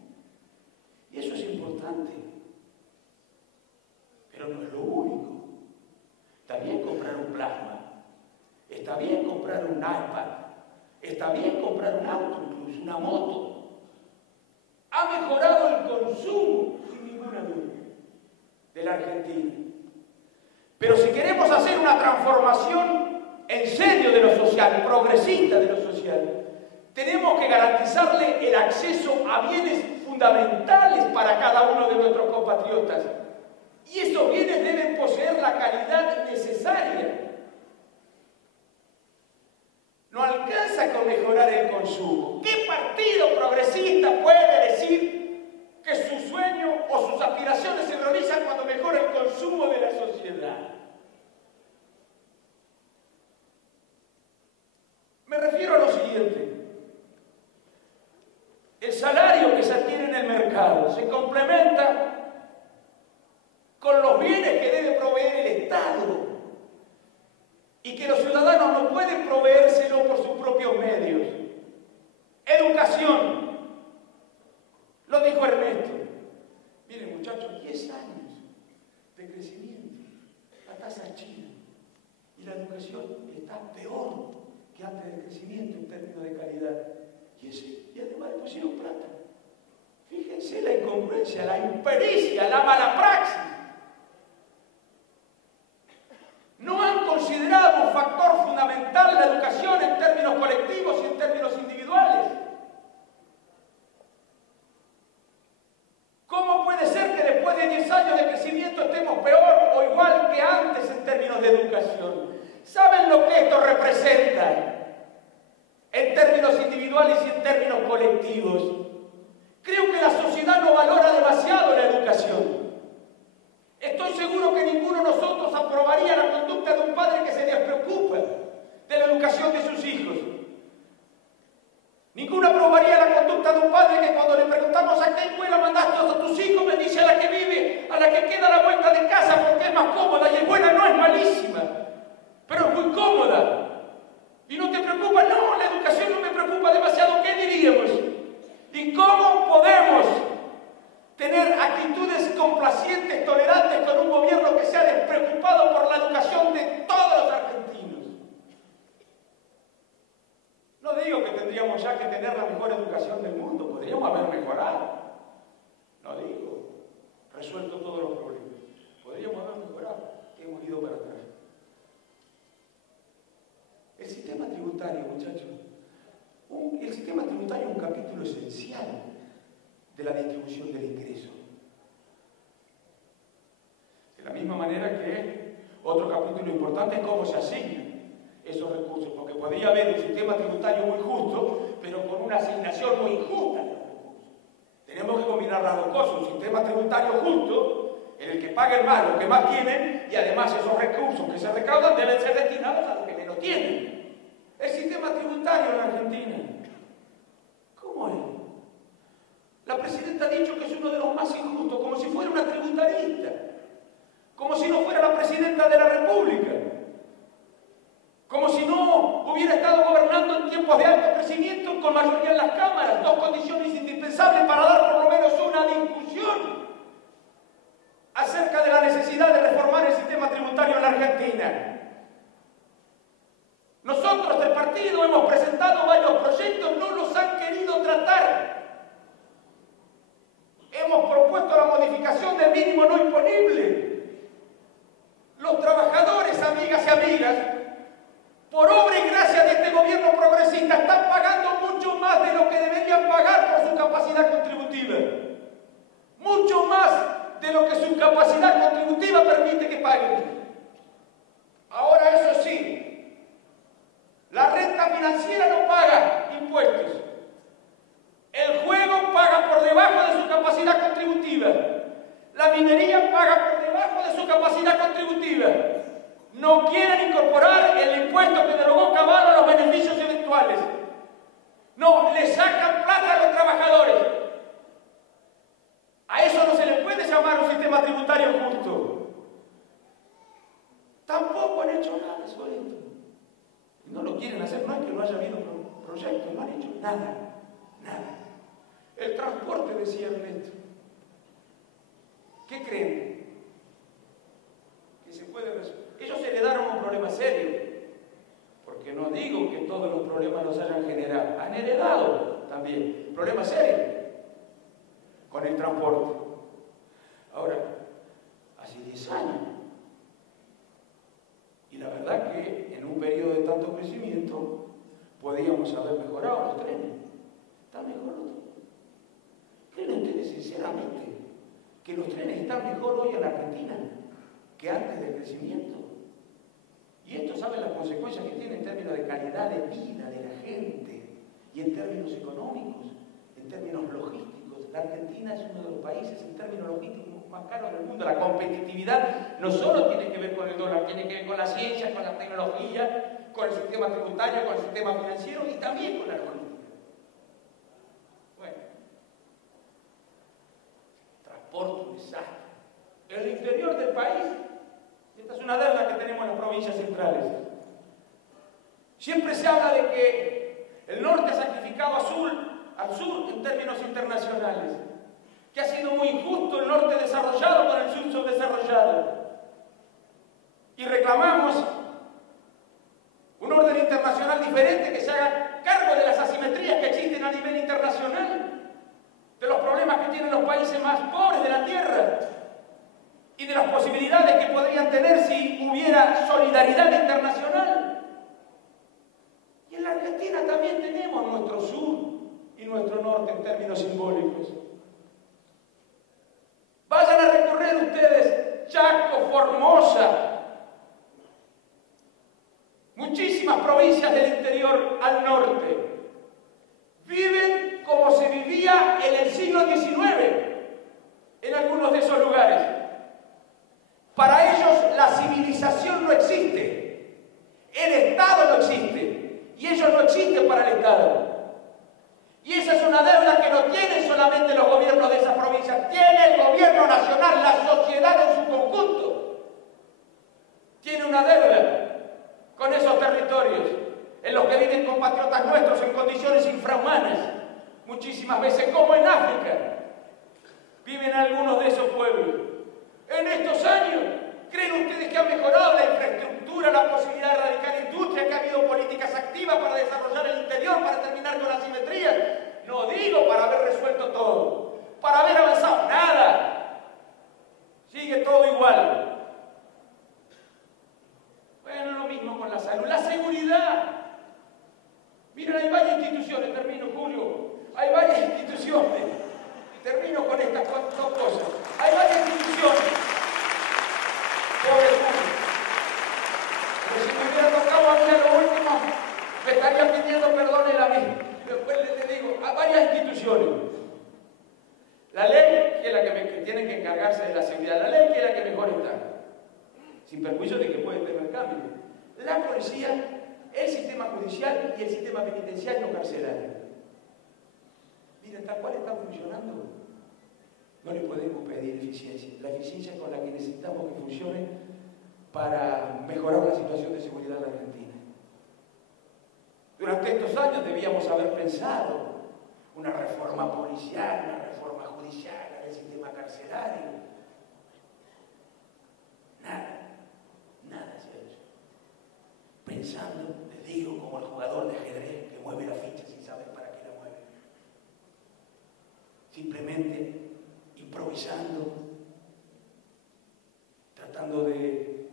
Y eso es importante. Pero no es lo único. Está bien comprar un plasma, está bien comprar un iPad, está bien comprar un auto, incluso una moto. Ha mejorado el consumo, sin ninguna duda, de la Argentina. Pero si queremos hacer una transformación en serio de lo social, progresista de lo social, tenemos que garantizarle el acceso a bienes fundamentales para cada uno de nuestros compatriotas. Y esos bienes deben poseer la calidad necesaria. No alcanza con mejorar el consumo. ¿Qué partido progresista puede decir que su sueño o sus aspiraciones se realizan cuando mejora el consumo de la sociedad? Me refiero a lo siguiente. El salario que se adquiere en el mercado se complementa bienes que debe proveer el Estado y que los ciudadanos no pueden proveérselo por sus propios medios. Educación. Lo dijo Ernesto. Miren, muchachos, 10 años de crecimiento, la tasa es china, y la educación está peor que antes del crecimiento en términos de calidad. Y además le pusieron plata. Fíjense la incongruencia, la impericia, la mala praxis. No han considerado un factor fundamental la educación en términos colectivos y en términos individuales. ¿Cómo puede ser que después de 10 años de crecimiento estemos peor o igual que antes en términos de educación? ¿Saben lo que esto representa en términos individuales y en términos colectivos? Creo que la sociedad no valora demasiado la educación. Estoy seguro que ninguno de nosotros aprobaría la conducta de un padre que se despreocupa de la educación de sus hijos. Ninguno aprobaría la conducta de un padre que cuando le preguntamos a qué escuela mandaste a tus hijos, me dice a la que vive, a la que queda a la vuelta de casa porque es más cómoda, y es buena, no es malísima, pero es muy cómoda. ¿Y no te preocupa? No, la educación no me preocupa demasiado. ¿Qué diríamos? ¿Y cómo podemos tener actitudes complacientes, tolerantes con un gobierno que se ha despreocupado por la educación de todos los argentinos? No digo que tendríamos ya que tener la mejor educación del mundo, podríamos haber mejorado. No digo, resuelto todos los problemas. Podríamos haber mejorado, que hemos ido para atrás. El sistema tributario, muchachos, el sistema tributario es un capítulo esencial de la distribución del ingreso. De la misma manera que otro capítulo importante es cómo se asignan esos recursos, porque podría haber un sistema tributario muy justo, pero con una asignación muy injusta de los recursos. Tenemos que combinar las dos cosas, un sistema tributario justo, en el que paguen más los que más tienen, y además esos recursos que se recaudan deben ser destinados a los que menos tienen. El sistema tributario en la Argentina, ¿cómo es? La presidenta ha dicho que es uno de los más injustos, como si fuera una tributarista, como si no fuera la presidenta de la República, como si no hubiera estado gobernando en tiempos de alto crecimiento con mayoría en las cámaras, dos condiciones indispensables para dar por lo menos una discusión acerca de la necesidad de reformar el sistema tributario en la Argentina. Nosotros del partido hemos presentado varios proyectos, no los han querido tratar. Hemos propuesto la modificación del mínimo no imponible. Los trabajadores, amigas y amigas, por obra y gracia de este gobierno progresista, están pagando mucho más de lo que deberían pagar por su capacidad contributiva. Mucho más de lo que su capacidad contributiva permite que paguen. Ahora, eso sí, la renta financiera no paga impuestos. El juego paga por debajo de su capacidad contributiva. La minería paga por debajo de su capacidad contributiva. No quieren incorporar el impuesto que derogó Cavallo a los beneficios eventuales. No, le sacan plata a los trabajadores. A eso no se le puede llamar un sistema tributario justo. Tampoco han hecho nada sobre esto. No lo quieren hacer, no es que no haya habido proyectos, no han hecho nada, nada. El transporte, decía Ernesto. ¿Qué creen? Que se puede resolver. Ellos heredaron un problema serio, porque no digo que todos los problemas los hayan generado, han heredado también problemas serios con el transporte. Ahora, hace 10 años, y la verdad que en un periodo de tanto crecimiento podíamos haber mejorado los trenes. ¿Está mejor? ¿Creen ustedes sinceramente que los trenes están mejor hoy en la Argentina que antes del crecimiento? Y esto saben las consecuencias que tiene en términos de calidad de vida de la gente y en términos económicos, en términos logísticos. La Argentina es uno de los países en términos logísticos más caros del mundo. La competitividad no solo tiene que ver con el dólar, tiene que ver con la ciencia, con la tecnología, con el sistema tributario, con el sistema financiero y también con la logística. Bueno, transporte, un desastre. el interior del país. Esta es una deuda que tenemos en las provincias centrales. Siempre se habla de que el norte ha sacrificado al sur en términos internacionales, que ha sido muy injusto el norte desarrollado con el sur subdesarrollado. Y reclamamos un orden internacional diferente que se haga cargo de las asimetrías que existen a nivel internacional, de los problemas que tienen los países más pobres de la tierra y de las posibilidades que podrían tener si hubiera solidaridad internacional. Y en la Argentina también tenemos nuestro sur y nuestro norte en términos simbólicos. Vayan a recorrer ustedes Chaco, Formosa, muchísimas provincias del interior al norte. Viven como se vivía en el siglo XIX en algunos de esos lugares. Para ellos la civilización no existe, el Estado no existe y ellos no existen para el Estado. Y esa es una deuda que no tienen solamente los gobiernos de esas provincias, tiene el gobierno nacional, la sociedad en su conjunto. Tiene una deuda con esos territorios en los que viven compatriotas nuestros en condiciones infrahumanas, muchísimas veces, como en África, viven algunos de esos pueblos. En estos años, ¿creen ustedes que ha mejorado la infraestructura, la posibilidad de erradicar industria, que ha habido políticas activas para desarrollar el interior, para terminar con las simetrías? No digo para haber resuelto todo, para haber avanzado, nada. Sigue todo igual. Bueno, lo mismo con la salud, la seguridad. Miren, hay varias instituciones, termino, Julio, hay varias instituciones, y termino con estas dos cosas. Hay varias instituciones, pobre Julio, pero si me hubiera tocado a mí a lo último, me estaría pidiendo perdón a mí. Después le digo, hay varias instituciones. La ley, que es la que tiene que encargarse de la seguridad, la ley que es la que mejor está, sin perjuicio de que puede tener cambio. La policía, el sistema judicial y el sistema penitenciario no carcelario. Miren, tal cual está funcionando. No le podemos pedir eficiencia. La eficiencia con la que necesitamos que funcione para mejorar la situación de seguridad en la Argentina. Durante estos años debíamos haber pensado una reforma policial, una reforma judicial, del sistema carcelario. Nada se ha hecho. Pensando, les digo, como el jugador de ajedrez que mueve la ficha sin saber para qué la mueve. Simplemente improvisando, tratando de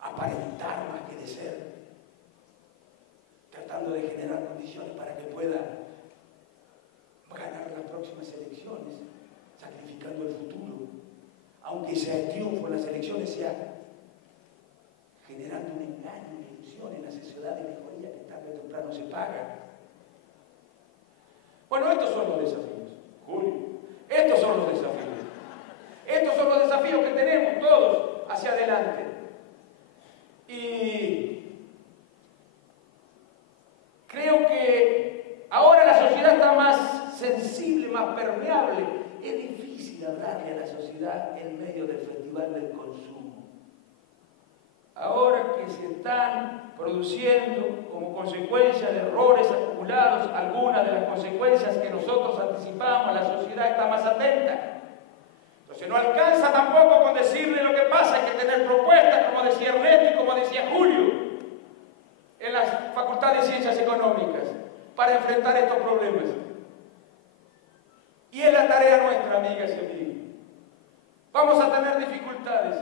aparentar más que de ser, tratando de generar condiciones para que pueda ganar las próximas elecciones, sacrificando el futuro, aunque sea el triunfo en las elecciones, sea generando un engaño, una ilusión en la sociedad de mejoría que tarde o temprano se paga. Bueno, estos son los desafíos, Julio. Estos son los desafíos. Estos son los desafíos que tenemos todos hacia adelante. Y creo que ahora la sociedad está más sensible, más permeable. Es difícil hablarle a la sociedad en medio del festival del consumo. Ahora que se están produciendo como consecuencia de errores acumulados algunas de las consecuencias que nosotros anticipamos, la sociedad está más atenta. Entonces no alcanza tampoco con decirle lo que pasa, hay que tener propuestas, como decía Ernesto y como decía Julio, en la Facultad de Ciencias Económicas, para enfrentar estos problemas. Y es la tarea nuestra, amigas y amigos. Vamos a tener dificultades.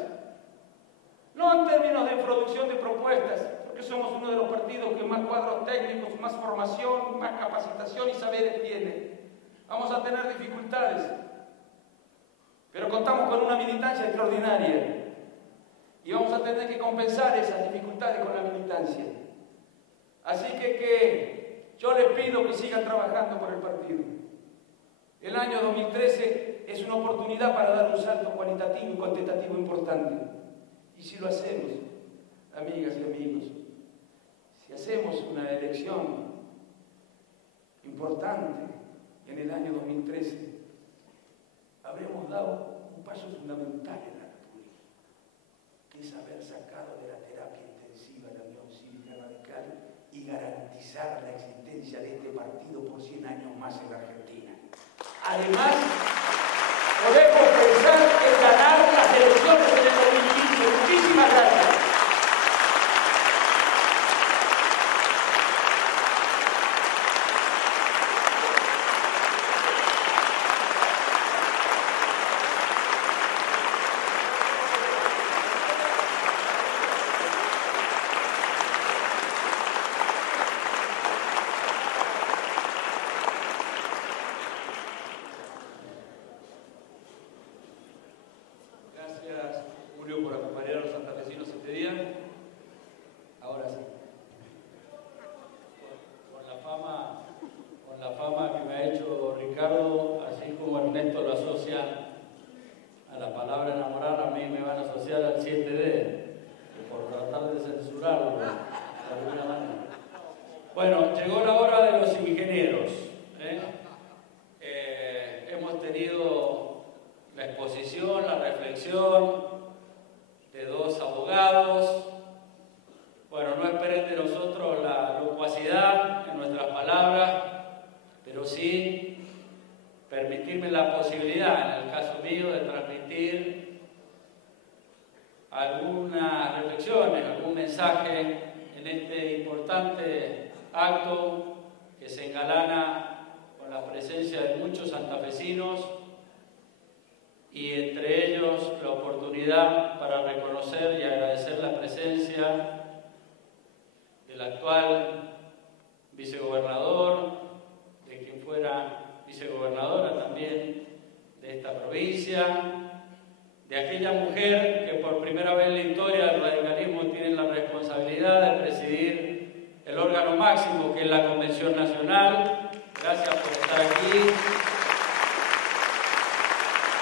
No en términos de producción de propuestas, porque somos uno de los partidos que más cuadros técnicos, más formación, más capacitación y saberes tiene. Vamos a tener dificultades, pero contamos con una militancia extraordinaria y vamos a tener que compensar esas dificultades con la militancia. Así que yo les pido que sigan trabajando por el partido. El año 2013 es una oportunidad para dar un salto cualitativo y cuantitativo importante. Y si lo hacemos, amigas y amigos, si hacemos una elección importante en el año 2013, habremos dado un paso fundamental en la es haber sacado de la terapia intensiva la Unión Cívica Radical y garantizar la existencia de este partido por 100 años más en la Argentina. Además, podemos pensar en ganar las elecciones en el 2015. Muchísimas gracias. Bueno, llegó la hora de los ingenieros. Hemos tenido la exposición, la reflexión de dos abogados. Bueno, no esperen de nosotros la locuacidad en nuestras palabras, pero sí permitirme la posibilidad, en el caso mío, de transmitir algunas reflexiones, algún mensaje en este importante acto que se engalana con la presencia de muchos santafesinos y entre ellos la oportunidad para reconocer y agradecer la presencia del actual vicegobernador, de quien fuera vicegobernadora también de esta provincia, de aquella mujer que por primera vez en la historia del radicalismo tiene la responsabilidad de presidir el órgano máximo, que es la Convención Nacional. Gracias por estar aquí.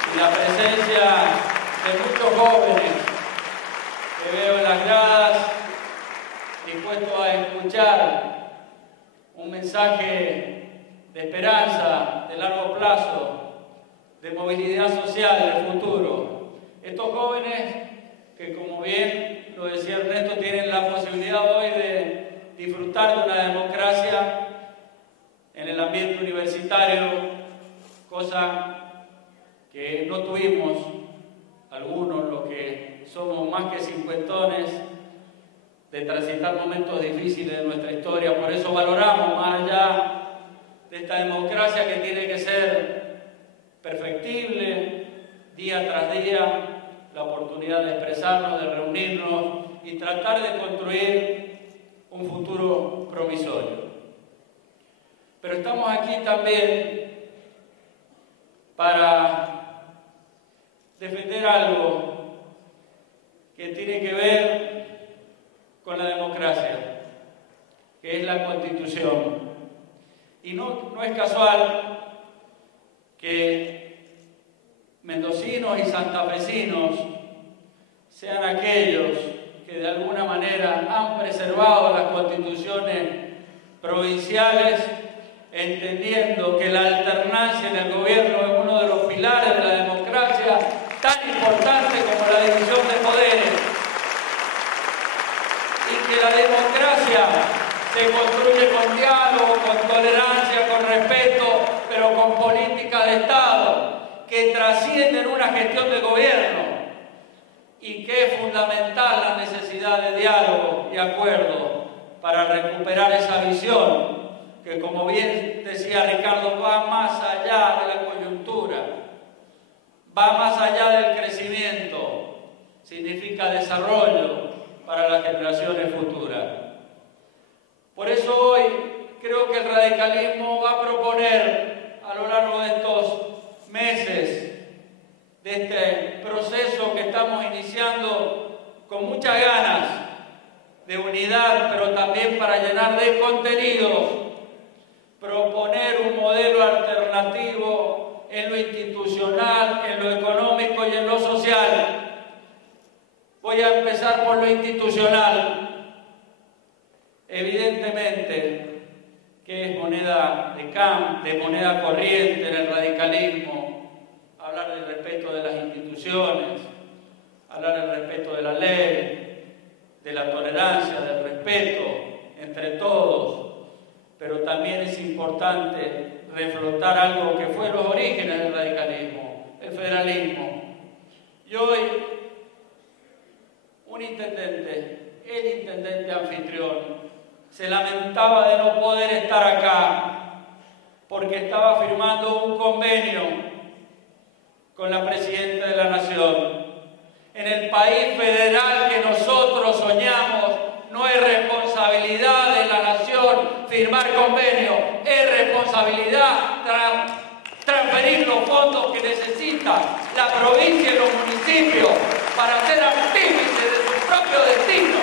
Y la presencia de muchos jóvenes que veo en las gradas, dispuestos a escuchar un mensaje de esperanza, de largo plazo, de movilidad social del futuro. Estos jóvenes que, como bien lo decía Ernesto, tienen la posibilidad hoy de disfrutar de una democracia en el ambiente universitario, cosa que no tuvimos algunos, los que somos más que cincuentones, de transitar momentos difíciles de nuestra historia. Por eso valoramos, más allá de esta democracia que tiene que ser perfectible día tras día, la oportunidad de expresarnos, de reunirnos y tratar de construir un futuro promisorio. Pero estamos aquí también para defender algo que tiene que ver con la democracia, que es la Constitución. Y no es casual que mendocinos y santafesinos sean aquellos que de alguna manera han preservado las constituciones provinciales, entendiendo que la alternancia en el gobierno es uno de los pilares de la democracia, tan importante como la división de poderes, y que la democracia se construye con diálogo, con tolerancia, con respeto, pero con política de Estado, que trascienden una gestión de gobierno, y que es fundamental la necesidad de diálogo y acuerdo para recuperar esa visión que, como bien decía Ricardo, va más allá de la coyuntura, va más allá del crecimiento, significa desarrollo para las generaciones futuras. Por eso hoy creo que el radicalismo va a proponer a lo largo de estos meses, de este proceso que estamos iniciando con muchas ganas de unidad, pero también para llenar de contenidos, proponer un modelo alternativo en lo institucional, en lo económico y en lo social. Voy a empezar por lo institucional. Evidentemente que es moneda de moneda corriente en el radicalismo hablar del respeto de las instituciones, hablar del respeto de la ley, de la tolerancia, del respeto entre todos, pero también es importante reflotar algo que fue los orígenes del radicalismo, el federalismo. Y hoy, el intendente anfitrión, se lamentaba de no poder estar acá porque estaba firmando un convenio con la Presidenta de la Nación. En el país federal que nosotros soñamos, no es responsabilidad de la Nación firmar convenio, es responsabilidad transferir los fondos que necesita la provincia y los municipios para ser artífices de su propio destino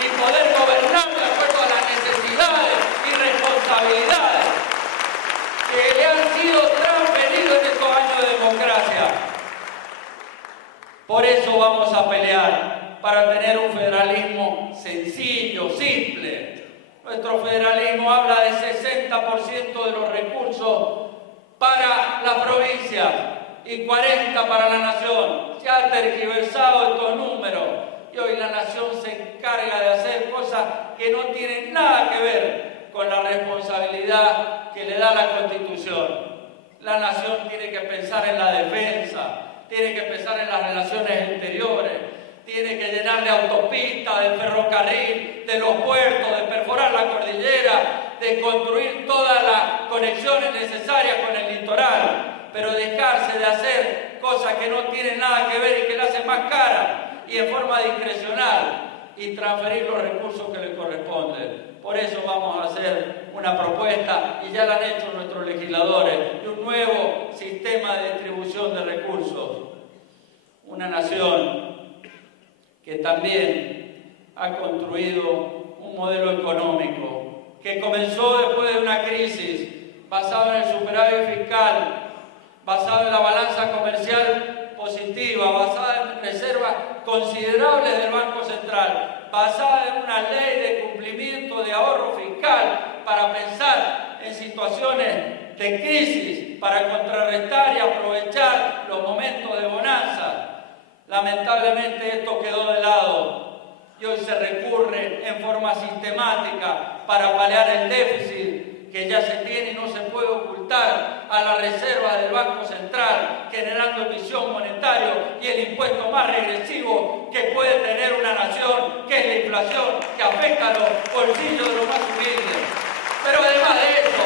y poder gobernar de acuerdo a las necesidades y responsabilidades que le han sido transferidos en estos años de democracia. Por eso vamos a pelear, para tener un federalismo sencillo, simple. Nuestro federalismo habla de 60% de los recursos para la provincia y 40% para la nación. Se ha tergiversado estos números y hoy la nación se encarga de hacer cosas que no tienen nada que ver con la responsabilidad que le da la Constitución. La nación tiene que pensar en la defensa, tiene que pensar en las relaciones exteriores, tiene que llenar de autopistas, de ferrocarril, de los puertos, de perforar la cordillera, de construir todas las conexiones necesarias con el litoral, pero dejarse de hacer cosas que no tienen nada que ver y que la hacen más cara y en forma discrecional y transferir los recursos que le corresponden. Por eso vamos a hacer una propuesta, y ya la han hecho nuestros legisladores, de un nuevo sistema de distribución de recursos. Una nación que también ha construido un modelo económico que comenzó después de una crisis basado en el superávit fiscal, basado en la balanza comercial positiva, basada en reservas considerables del Banco Central, basada en una ley de cumplimiento de ahorro fiscal para pensar en situaciones de crisis, para contrarrestar y aprovechar los momentos de bonanza. Lamentablemente esto quedó de lado y hoy se recurre en forma sistemática para paliar el déficit que ya se tiene y no se puede ocultar a las reservas del Banco Central, generando emisión monetaria y el impuesto más regresivo que puede tener una nación, que es la inflación, que afecta a los bolsillos de los más humildes. Pero además de eso,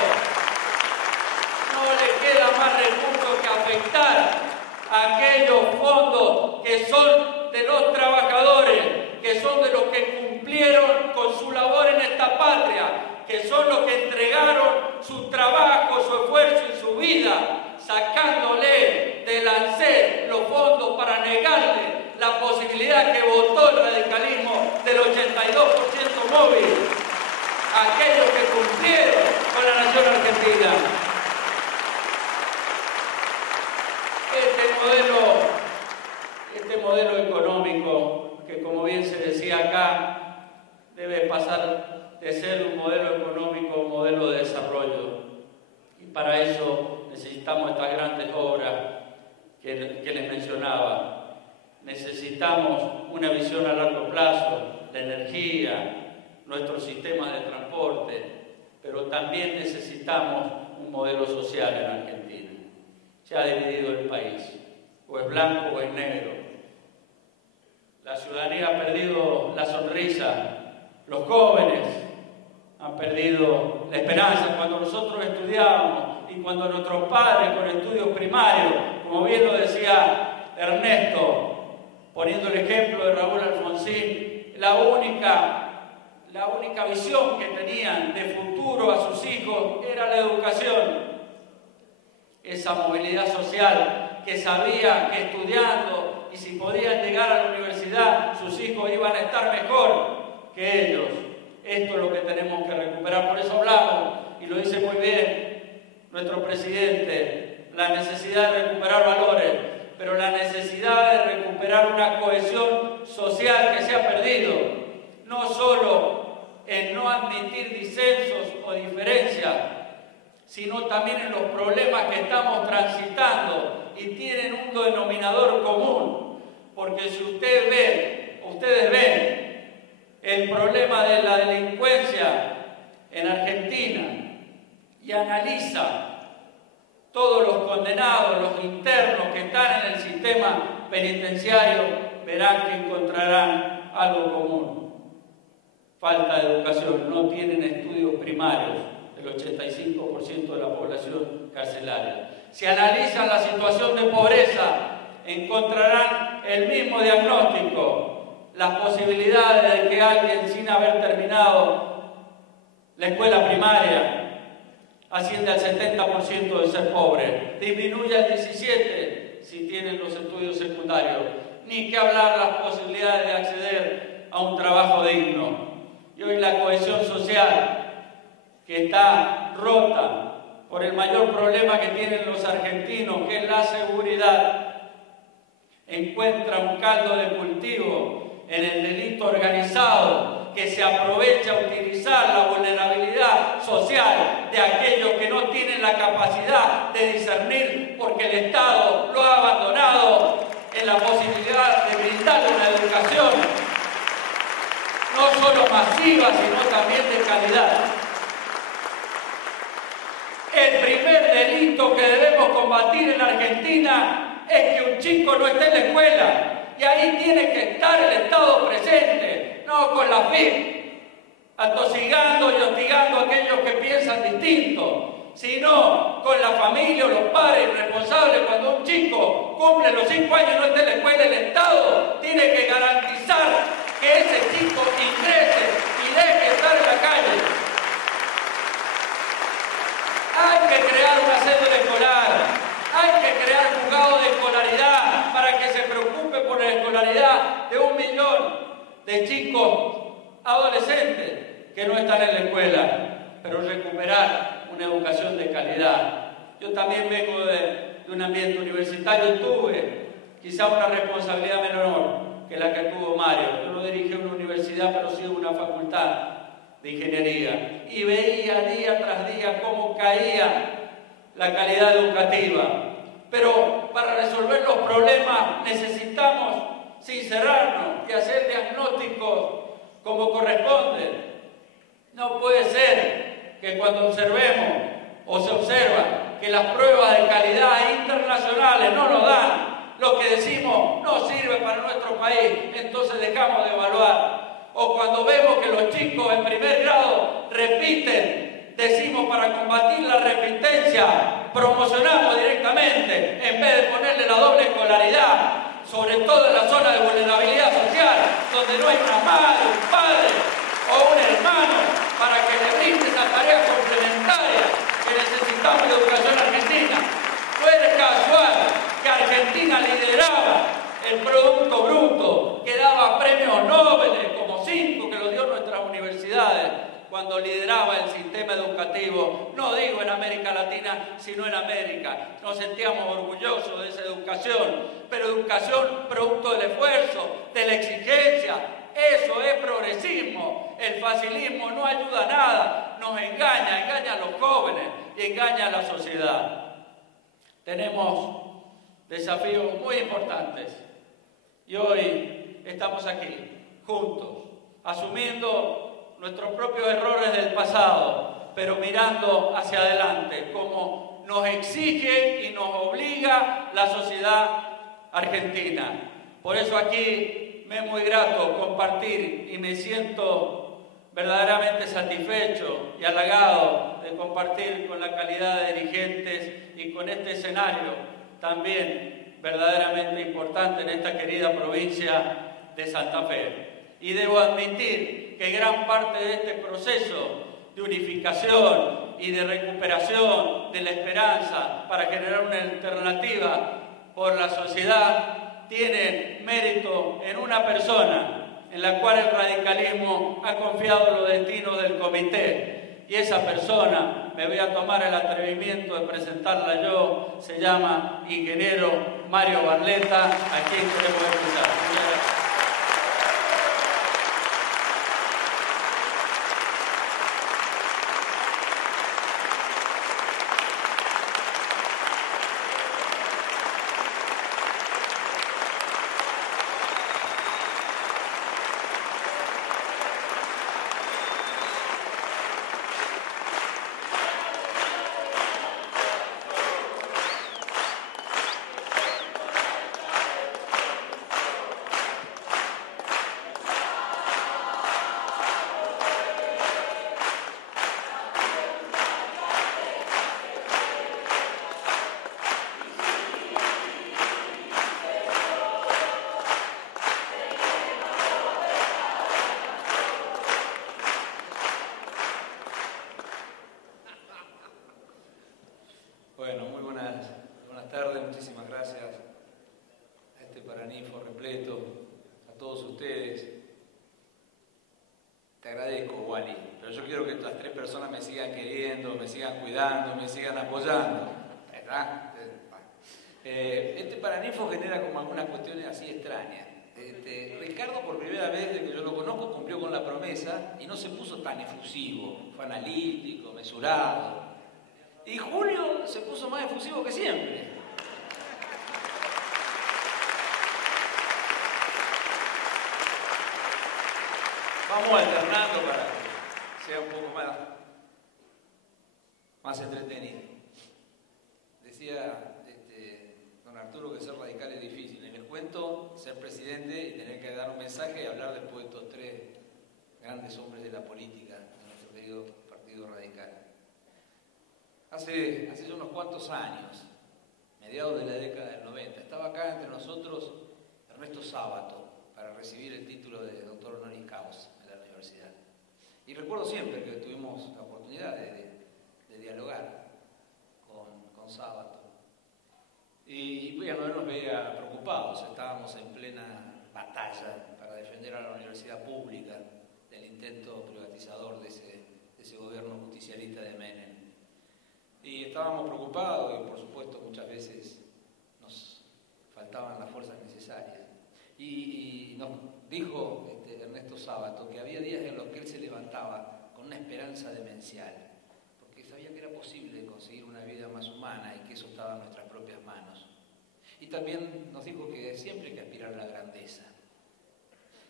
no le queda más recursos que afectar a aquellos fondos que son de los trabajadores, que son de los que cumplieron con su labor en esta patria, que son los que entregaron su trabajo, su esfuerzo y su vida, sacándole del ANSES los fondos para negarle la posibilidad que votó el radicalismo del 82% móvil, a aquellos que cumplieron con la nación argentina. Este modelo económico, que como bien se decía acá, debe pasar de ser un modelo económico a un modelo de desarrollo. Y para eso necesitamos estas grandes obras que les mencionaba. Necesitamos una visión a largo plazo, la energía, nuestros sistemas de transporte, pero también necesitamos un modelo social en Argentina. Se ha dividido el país, o es blanco o es negro. La ciudadanía ha perdido la sonrisa, los jóvenes han perdido la esperanza. Cuando nosotros estudiábamos y cuando nuestros padres con estudios primarios, como bien lo decía Ernesto, poniendo el ejemplo de Raúl Alfonsín, la única visión que tenían de futuro a sus hijos era la educación. Esa movilidad social que sabía que estudiando y si podían llegar a la universidad, sus hijos iban a estar mejor que ellos. Esto es lo que tenemos que recuperar. Por eso hablamos, y lo dice muy bien nuestro presidente, la necesidad de recuperar valores, pero la necesidad de recuperar una cohesión social que se ha perdido, no solo en no admitir disensos o diferencias, sino también en los problemas que estamos transitando y tienen un denominador común. porque si ustedes ven el problema de la delincuencia en Argentina y analizan todos los condenados, los internos que están en el sistema penitenciario, verán que encontrarán algo común: falta de educación. No tienen estudios primarios el 85% de la población carcelaria. Si analizan la situación de pobreza, encontrarán el mismo diagnóstico: las posibilidades de que alguien sin haber terminado la escuela primaria asciende al 70% de ser pobre, disminuye al 17% si tienen los estudios secundarios, ni que hablar las posibilidades de acceder a un trabajo digno. Y hoy la cohesión social, que está rota por el mayor problema que tienen los argentinos, que es la seguridad, encuentra un caldo de cultivo en el delito organizado, que se aprovecha a utilizar la vulnerabilidad social de aquellos que no tienen la capacidad de discernir, porque el Estado lo ha abandonado en la posibilidad de brindarle una educación no solo masiva, sino también de calidad. El primer delito que debemos combatir en Argentina es que un chico no esté en la escuela, y ahí tiene que estar el Estado presente, no con la FIP, atosigando y hostigando a aquellos que piensan distinto, sino con la familia o los padres responsables. Cuando un chico cumple los 5 años y no esté en la escuela, el Estado tiene que garantizar que ese chico ingrese y deje de estar en la calle. Hay que crear una cédula escolar, hay que crear juzgados de escolaridad para que se preocupe por la escolaridad de 1 millón de chicos adolescentes que no están en la escuela, pero recuperar una educación de calidad. Yo también vengo de un ambiente universitario y tuve quizá una responsabilidad menor que la que tuvo Mario. Yo no dirigí una universidad, pero sí una facultad de ingeniería, y veía día tras día cómo caía la calidad educativa. Pero para resolver los problemas necesitamos sincerarnos y hacer diagnósticos como corresponde. No puede ser que cuando observemos o se observa que las pruebas de calidad internacionales no nos dan, lo que decimos no sirve para nuestro país, entonces dejamos de evaluar. O cuando vemos que los chicos en primer grado repiten, decimos para combatir la repitencia, promocionamos directamente, en vez de ponerle la doble escolaridad, sobre todo en la zona de vulnerabilidad social, donde no hay una madre, un padre o un hermano para que le brinde esa tarea complementaria que necesitamos de educación argentina. No es casual que Argentina lideraba el Producto Bruto, que daba premios Nobel, como 5 que los dio nuestras universidades, cuando lideraba el sistema educativo, no digo en América Latina, sino en América. Nos sentíamos orgullosos de esa educación, pero educación producto del esfuerzo, de la exigencia. Eso es progresismo. El facilismo no ayuda a nada, nos engaña a los jóvenes y engaña a la sociedad. Tenemos desafíos muy importantes y hoy estamos aquí, juntos, asumiendo nuestros propios errores del pasado, pero mirando hacia adelante, como nos exige y nos obliga la sociedad argentina. Por eso aquí me es muy grato compartir y me siento verdaderamente satisfecho y halagado de compartir con la calidad de dirigentes y con este escenario también verdaderamente importante en esta querida provincia de Santa Fe. Y debo admitir que gran parte de este proceso de unificación y de recuperación de la esperanza para generar una alternativa por la sociedad tiene mérito en una persona en la cual el radicalismo ha confiado en los destinos del comité. Y esa persona, me voy a tomar el atrevimiento de presentarla yo, se llama ingeniero Mario Barletta, a quien queremos escuchar. Paraninfo repleto, a todos ustedes. Te agradezco, Wally, pero yo quiero que estas 3 personas me sigan queriendo, me sigan cuidando, me sigan apoyando. ¿Verdad? Este Paraninfo genera como algunas cuestiones así extrañas. Ricardo, por primera vez desde que yo lo conozco, cumplió con la promesa y no se puso tan efusivo, fue analítico, mesurado. Y Julio se puso más efusivo que siempre. Vamos alternando para que sea un poco más entretenido. Decía don Arturo que ser radical es difícil. En el cuento, ser presidente y tener que dar un mensaje y hablar después de estos 3 grandes hombres de la política de nuestro querido Partido Radical. Hace ya unos cuantos años, mediados de la década del 90, estaba acá entre nosotros Ernesto Sábato para recibir el título de doctor honoris causa en la universidad. Y recuerdo siempre que tuvimos la oportunidad de dialogar con Sábato. Y bueno, él nos veía preocupados, estábamos en plena batalla para defender a la universidad pública del intento privatizador de ese gobierno justicialista de Menem. Y estábamos preocupados y por supuesto muchas veces nos faltaban las fuerzas necesarias. Y nos dijo Ernesto Sábato que había días en los que él se levantaba con una esperanza demencial, porque sabía que era posible conseguir una vida más humana y que eso estaba en nuestras propias manos. Y también nos dijo que siempre hay que aspirar a la grandeza,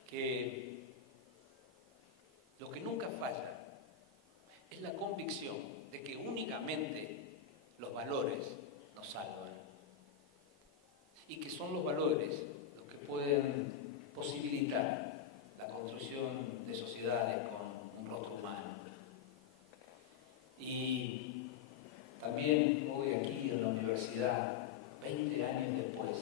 que lo que nunca falla es la convicción de que únicamente los valores nos salvan y que son los valores los que pueden posibilitar la construcción de sociedades con un rostro humano. Y también hoy aquí en la universidad, 20 años después,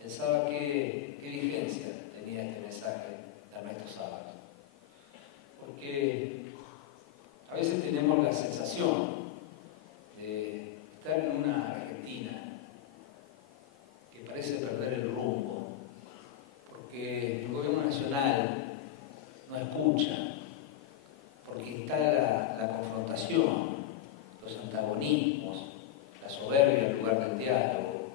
pensaba qué vigencia tenía este mensaje de Ernesto Sábato. Porque a veces tenemos la sensación de estar en una Argentina que parece perder el rumbo, porque el gobierno nacional no escucha, porque está la confrontación, los antagonismos, la soberbia en lugar del diálogo.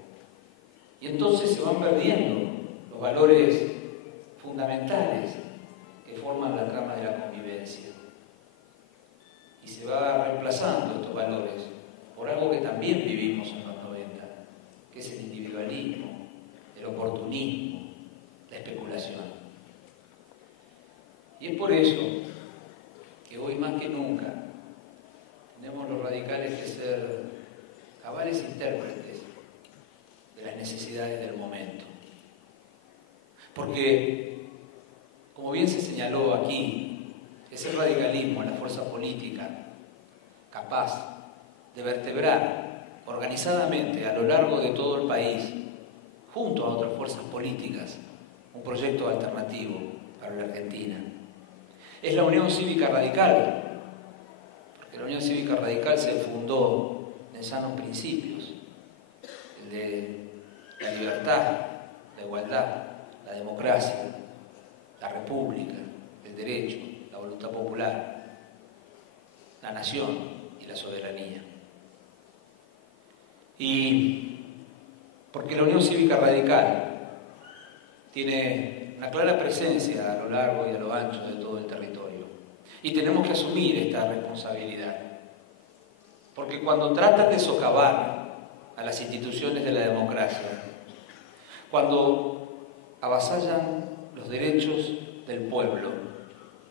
Y entonces se van perdiendo los valores fundamentales que forman la trama de la convivencia. Y se va reemplazando estos valores por algo que también vivimos en los 90, que es el individualismo, el oportunismo, la especulación. Y es por eso que hoy más que nunca tenemos los radicales que ser cabales intérpretes de las necesidades del momento. Porque, como bien se señaló aquí, es el radicalismo, la fuerza política capaz de vertebrar organizadamente a lo largo de todo el país, junto a otras fuerzas políticas, un proyecto alternativo para la Argentina. Es la Unión Cívica Radical, porque la Unión Cívica Radical se fundó en sanos principios, el de la libertad, la igualdad, la democracia, la república, el derecho, la voluntad popular, la nación y la soberanía. Y porque la Unión Cívica Radical tiene una clara presencia a lo largo y a lo ancho de todo el territorio. Y tenemos que asumir esta responsabilidad. Porque cuando tratan de socavar a las instituciones de la democracia, cuando avasallan los derechos del pueblo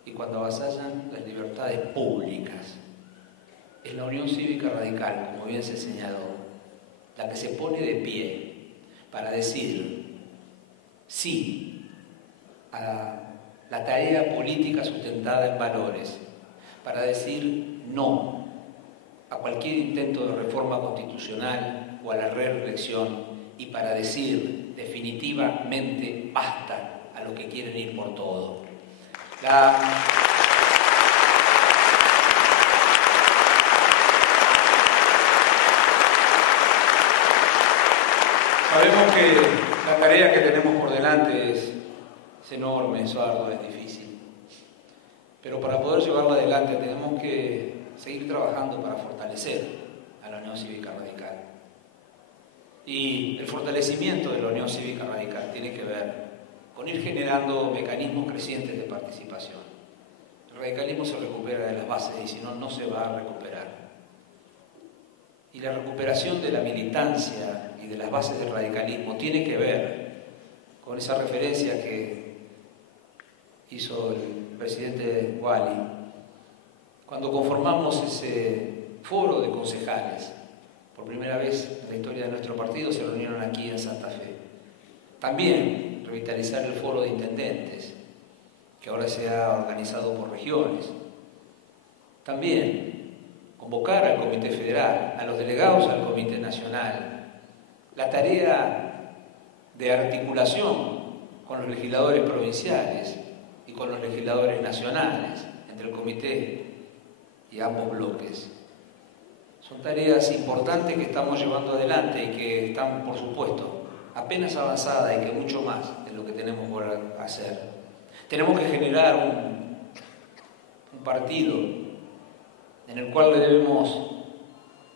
y cuando avasallan las libertades públicas, es la Unión Cívica Radical, como bien se señaló, la que se pone de pie para decir sí a la tarea política sustentada en valores, para decir no a cualquier intento de reforma constitucional o a la reelección y para decir definitivamente basta a los que quieren ir por todo. Sabemos que la tarea que tenemos por adelante es enorme, es arduo, es difícil. Pero para poder llevarla adelante tenemos que seguir trabajando para fortalecer a la Unión Cívica Radical. Y el fortalecimiento de la Unión Cívica Radical tiene que ver con ir generando mecanismos crecientes de participación. El radicalismo se recupera de las bases y si no, no se va a recuperar. Y la recuperación de la militancia y de las bases del radicalismo tiene que ver con esa referencia que hizo el presidente Wally cuando conformamos ese foro de concejales. Por primera vez en la historia de nuestro partido se reunieron aquí en Santa Fe. También revitalizar el foro de intendentes, que ahora se ha organizado por regiones. También convocar al Comité Federal, a los delegados al Comité Nacional, la tarea de articulación con los legisladores provinciales y con los legisladores nacionales, entre el Comité y ambos bloques. Son tareas importantes que estamos llevando adelante y que están, por supuesto, apenas avanzadas y que mucho más de lo que tenemos por hacer. Tenemos que generar un partido en el cual le debemos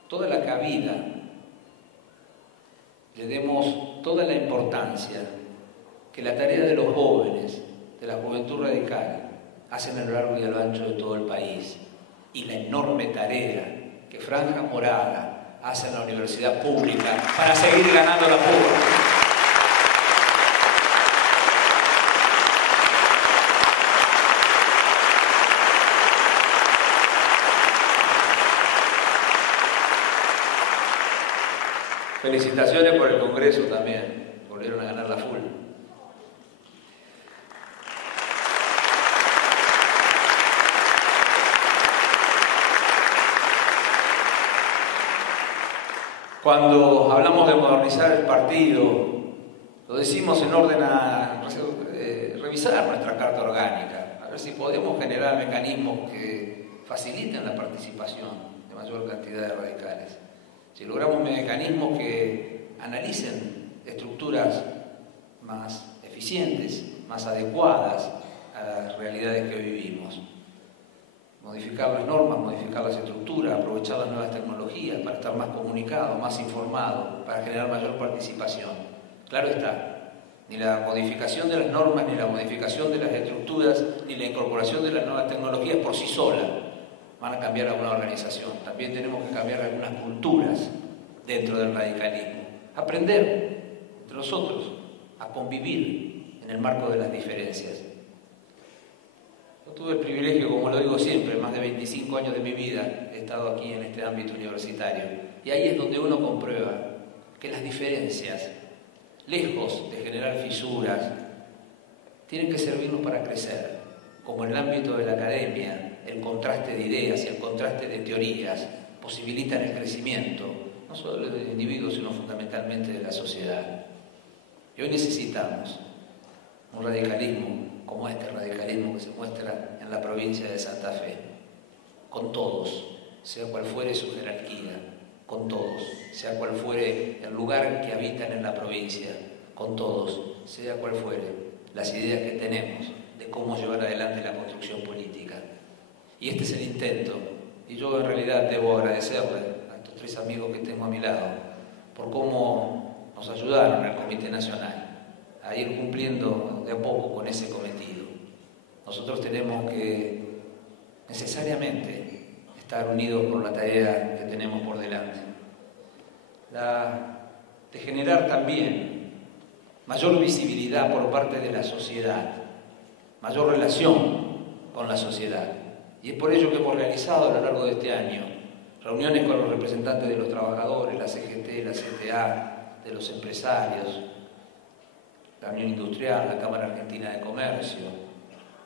toda la cabida, le demos toda la importancia que la tarea de los jóvenes, de la juventud radical, hacen a lo largo y a lo ancho de todo el país, y la enorme tarea que Franja Morada hace en la universidad pública para seguir ganando la pública. Felicitaciones por el Congreso también, volvieron a ganar la full. Cuando hablamos de modernizar el partido, lo decimos en orden a revisar nuestra carta orgánica, a ver si podemos generar mecanismos que faciliten la participación de mayor cantidad de radicales. Si logramos mecanismos que analicen estructuras más eficientes, más adecuadas a las realidades que hoy vivimos. Modificar las normas, modificar las estructuras, aprovechar las nuevas tecnologías para estar más comunicados, más informados, para generar mayor participación. Claro está, ni la modificación de las normas, ni la modificación de las estructuras, ni la incorporación de las nuevas tecnologías por sí solas van a cambiar alguna organización. También tenemos que cambiar algunas culturas dentro del radicalismo. Aprender entre nosotros a convivir en el marco de las diferencias. Yo tuve el privilegio, como lo digo siempre, más de 25 años de mi vida he estado aquí en este ámbito universitario. Y ahí es donde uno comprueba que las diferencias, lejos de generar fisuras, tienen que servirnos para crecer, como en el ámbito de la academia. El contraste de ideas y el contraste de teorías posibilitan el crecimiento, no solo del individuo, sino fundamentalmente de la sociedad. Y hoy necesitamos un radicalismo como este radicalismo que se muestra en la provincia de Santa Fe, con todos, sea cual fuere su jerarquía, con todos, sea cual fuere el lugar que habitan en la provincia, con todos, sea cual fuere las ideas que tenemos de cómo llevar adelante la construcción política. Y este es el intento, y yo en realidad debo agradecerle a estos tres amigos que tengo a mi lado por cómo nos ayudaron al Comité Nacional a ir cumpliendo de a poco con ese cometido. Nosotros tenemos que necesariamente estar unidos por la tarea que tenemos por delante. De generar también mayor visibilidad por parte de la sociedad, mayor relación con la sociedad. Y es por ello que hemos realizado a lo largo de este año reuniones con los representantes de los trabajadores, la CGT, la CTA, de los empresarios, la Unión Industrial, la Cámara Argentina de Comercio,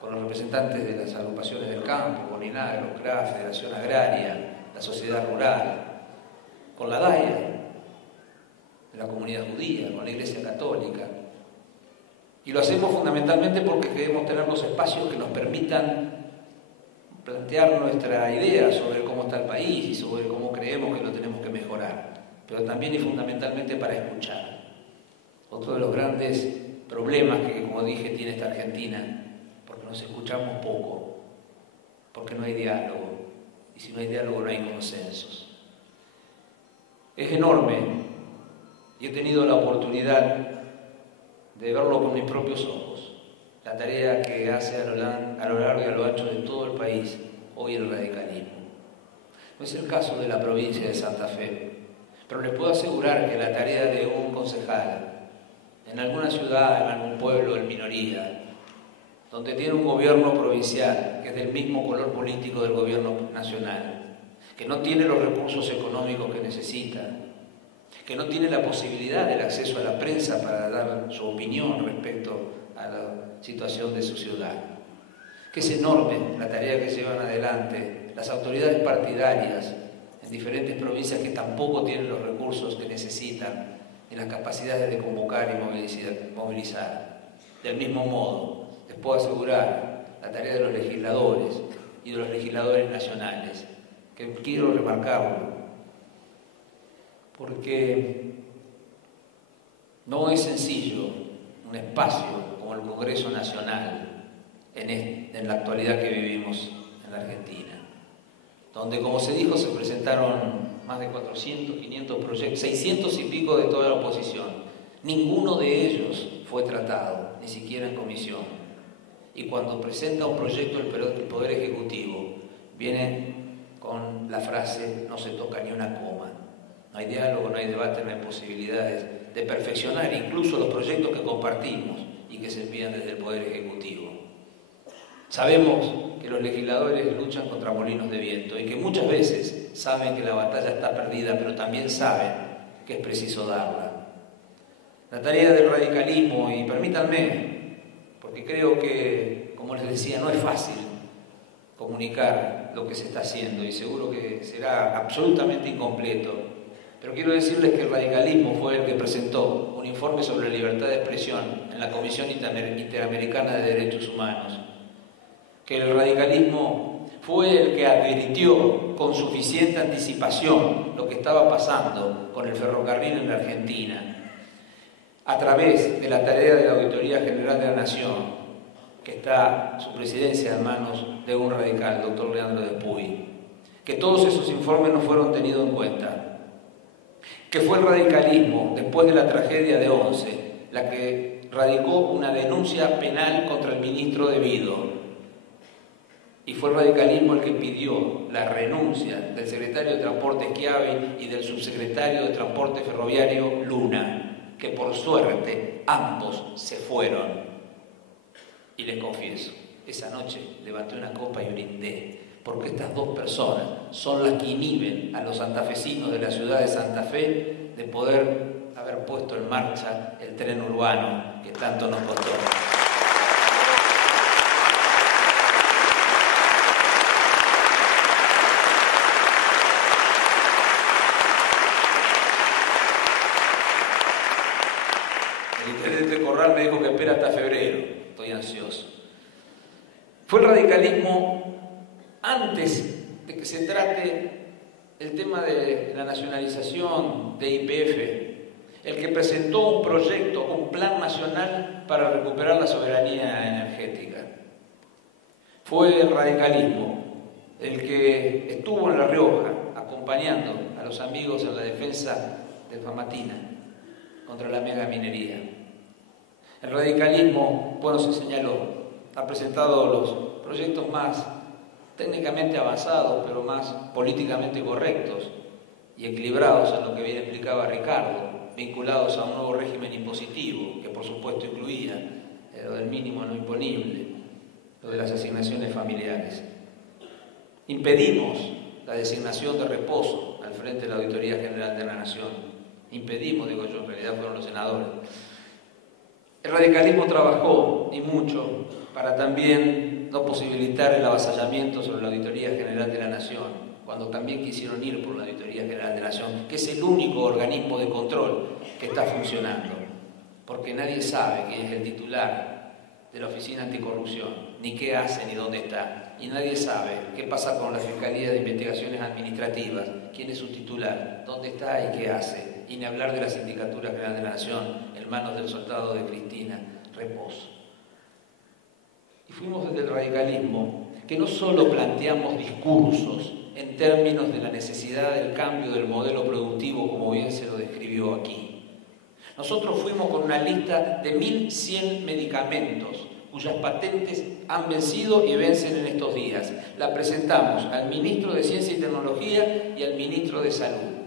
con los representantes de las agrupaciones del campo, con INAGRO, CRAF, Federación Agraria, la sociedad rural, con la DAIA, de la comunidad judía, con la Iglesia Católica. Y lo hacemos fundamentalmente porque queremos tener los espacios que nos permitan plantear nuestra idea sobre cómo está el país y sobre cómo creemos que lo tenemos que mejorar, pero también y fundamentalmente para escuchar. Otro de los grandes problemas que, como dije, tiene esta Argentina, porque nos escuchamos poco, porque no hay diálogo, y si no hay diálogo no hay consensos. Es enorme, y he tenido la oportunidad de verlo con mis propios ojos, la tarea que hace a lo largo y a lo ancho de todo el país hoy el radicalismo. No es el caso de la provincia de Santa Fe, pero les puedo asegurar que la tarea de un concejal en alguna ciudad, en algún pueblo en minoría, donde tiene un gobierno provincial que es del mismo color político del gobierno nacional, que no tiene los recursos económicos que necesita, que no tiene la posibilidad del acceso a la prensa para dar su opinión respecto a la situación de su ciudad, que es enorme la tarea que llevan adelante las autoridades partidarias en diferentes provincias que tampoco tienen los recursos que necesitan ni las capacidades de convocar y movilizar. Del mismo modo, les puedo asegurar la tarea de los legisladores y de los legisladores nacionales, que quiero remarcarlo, porque no es sencillo un espacio como el Congreso Nacional en la actualidad que vivimos en la Argentina, donde, como se dijo, se presentaron más de 400, 500 proyectos, 600 y pico de toda la oposición. Ninguno de ellos fue tratado, ni siquiera en comisión. Y cuando presenta un proyecto el Poder Ejecutivo, viene con la frase: no se toca ni una coma. No hay diálogo, no hay debate, no hay posibilidades de perfeccionar incluso los proyectos que compartimos y que se envían desde el Poder Ejecutivo. Sabemos que los legisladores luchan contra molinos de viento y que muchas veces saben que la batalla está perdida, pero también saben que es preciso darla. La tarea del radicalismo, y permítanme, porque creo que, como les decía, no es fácil comunicar lo que se está haciendo y seguro que será absolutamente incompleto, pero quiero decirles que el radicalismo fue el que presentó un informe sobre la libertad de expresión en la Comisión Interamericana de Derechos Humanos, que el radicalismo fue el que advirtió con suficiente anticipación lo que estaba pasando con el ferrocarril en la Argentina, a través de la tarea de la Auditoría General de la Nación, que está su presidencia en manos de un radical, el doctor Leandro de Puy, que todos esos informes no fueron tenidos en cuenta, que fue el radicalismo, después de la tragedia de Once, la que radicó una denuncia penal contra el ministro de Vido. Y fue el radicalismo el que pidió la renuncia del secretario de Transporte Schiavi y del subsecretario de Transporte Ferroviario Luna, que por suerte ambos se fueron. Y les confieso, esa noche levanté una copa y brindé, porque estas dos personas son las que inhiben a los santafesinos de la ciudad de Santa Fe de poder haber puesto en marcha el tren urbano que tanto nos costó. El intendente Corral me dijo que espera hasta febrero, estoy ansioso. Fue el radicalismo, antes de que se trate el tema de la nacionalización de YPF, el que presentó un proyecto, un plan nacional para recuperar la soberanía energética. Fue el radicalismo el que estuvo en La Rioja acompañando a los amigos en la defensa de Famatina contra la megaminería. El radicalismo, bueno, se señaló, ha presentado los proyectos más técnicamente avanzados, pero más políticamente correctos y equilibrados en lo que bien explicaba Ricardo, vinculados a un nuevo régimen impositivo, que por supuesto incluía lo del mínimo no imponible, lo de las asignaciones familiares. Impedimos la designación de reposo al frente de la Auditoría General de la Nación. Impedimos, digo yo, en realidad fueron los senadores. El radicalismo trabajó, y mucho, para también no posibilitar el avasallamiento sobre la Auditoría General de la Nación, cuando también quisieron ir por la Auditoría General de la Nación, que es el único organismo de control que está funcionando, porque nadie sabe quién es el titular de la Oficina Anticorrupción, ni qué hace ni dónde está, y nadie sabe qué pasa con la Fiscalía de Investigaciones Administrativas, quién es su titular, dónde está y qué hace, y ni hablar de la Sindicatura General de la Nación en manos del soldado de Cristina, reposo. Y fuimos desde el radicalismo, que no solo planteamos discursos en términos de la necesidad del cambio del modelo productivo, como bien se lo describió aquí. Nosotros fuimos con una lista de 1.100 medicamentos cuyas patentes han vencido y vencen en estos días. La presentamos al Ministro de Ciencia y Tecnología y al Ministro de Salud,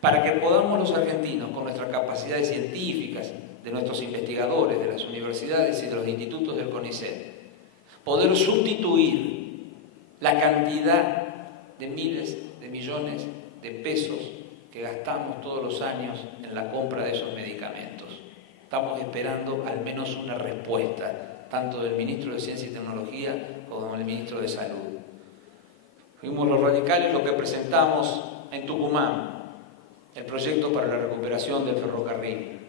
para que podamos los argentinos, con nuestras capacidades científicas, de nuestros investigadores, de las universidades y de los institutos del CONICET, poder sustituir la cantidad de miles de millones de pesos que gastamos todos los años en la compra de esos medicamentos. Estamos esperando al menos una respuesta, tanto del Ministro de Ciencia y Tecnología como del Ministro de Salud. Fuimos los radicales los que presentamos en Tucumán el proyecto para la recuperación del ferrocarril.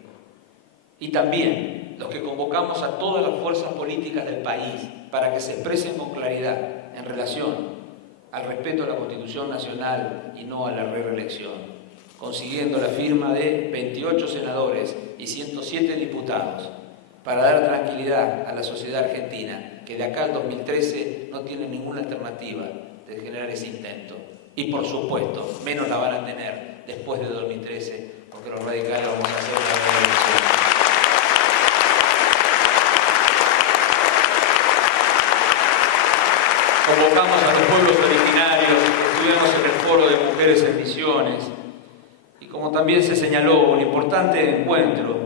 Y también los que convocamos a todas las fuerzas políticas del país para que se expresen con claridad en relación al respeto a la Constitución Nacional y no a la reelección, consiguiendo la firma de 28 senadores y 107 diputados para dar tranquilidad a la sociedad argentina, que de acá al 2013 no tiene ninguna alternativa de generar ese intento. Y por supuesto, menos la van a tener después de 2013, porque los radicales vamos a hacer una reelección. Convocamos a los pueblos originarios, estuvimos en el Foro de Mujeres en Misiones, y como también se señaló, un importante encuentro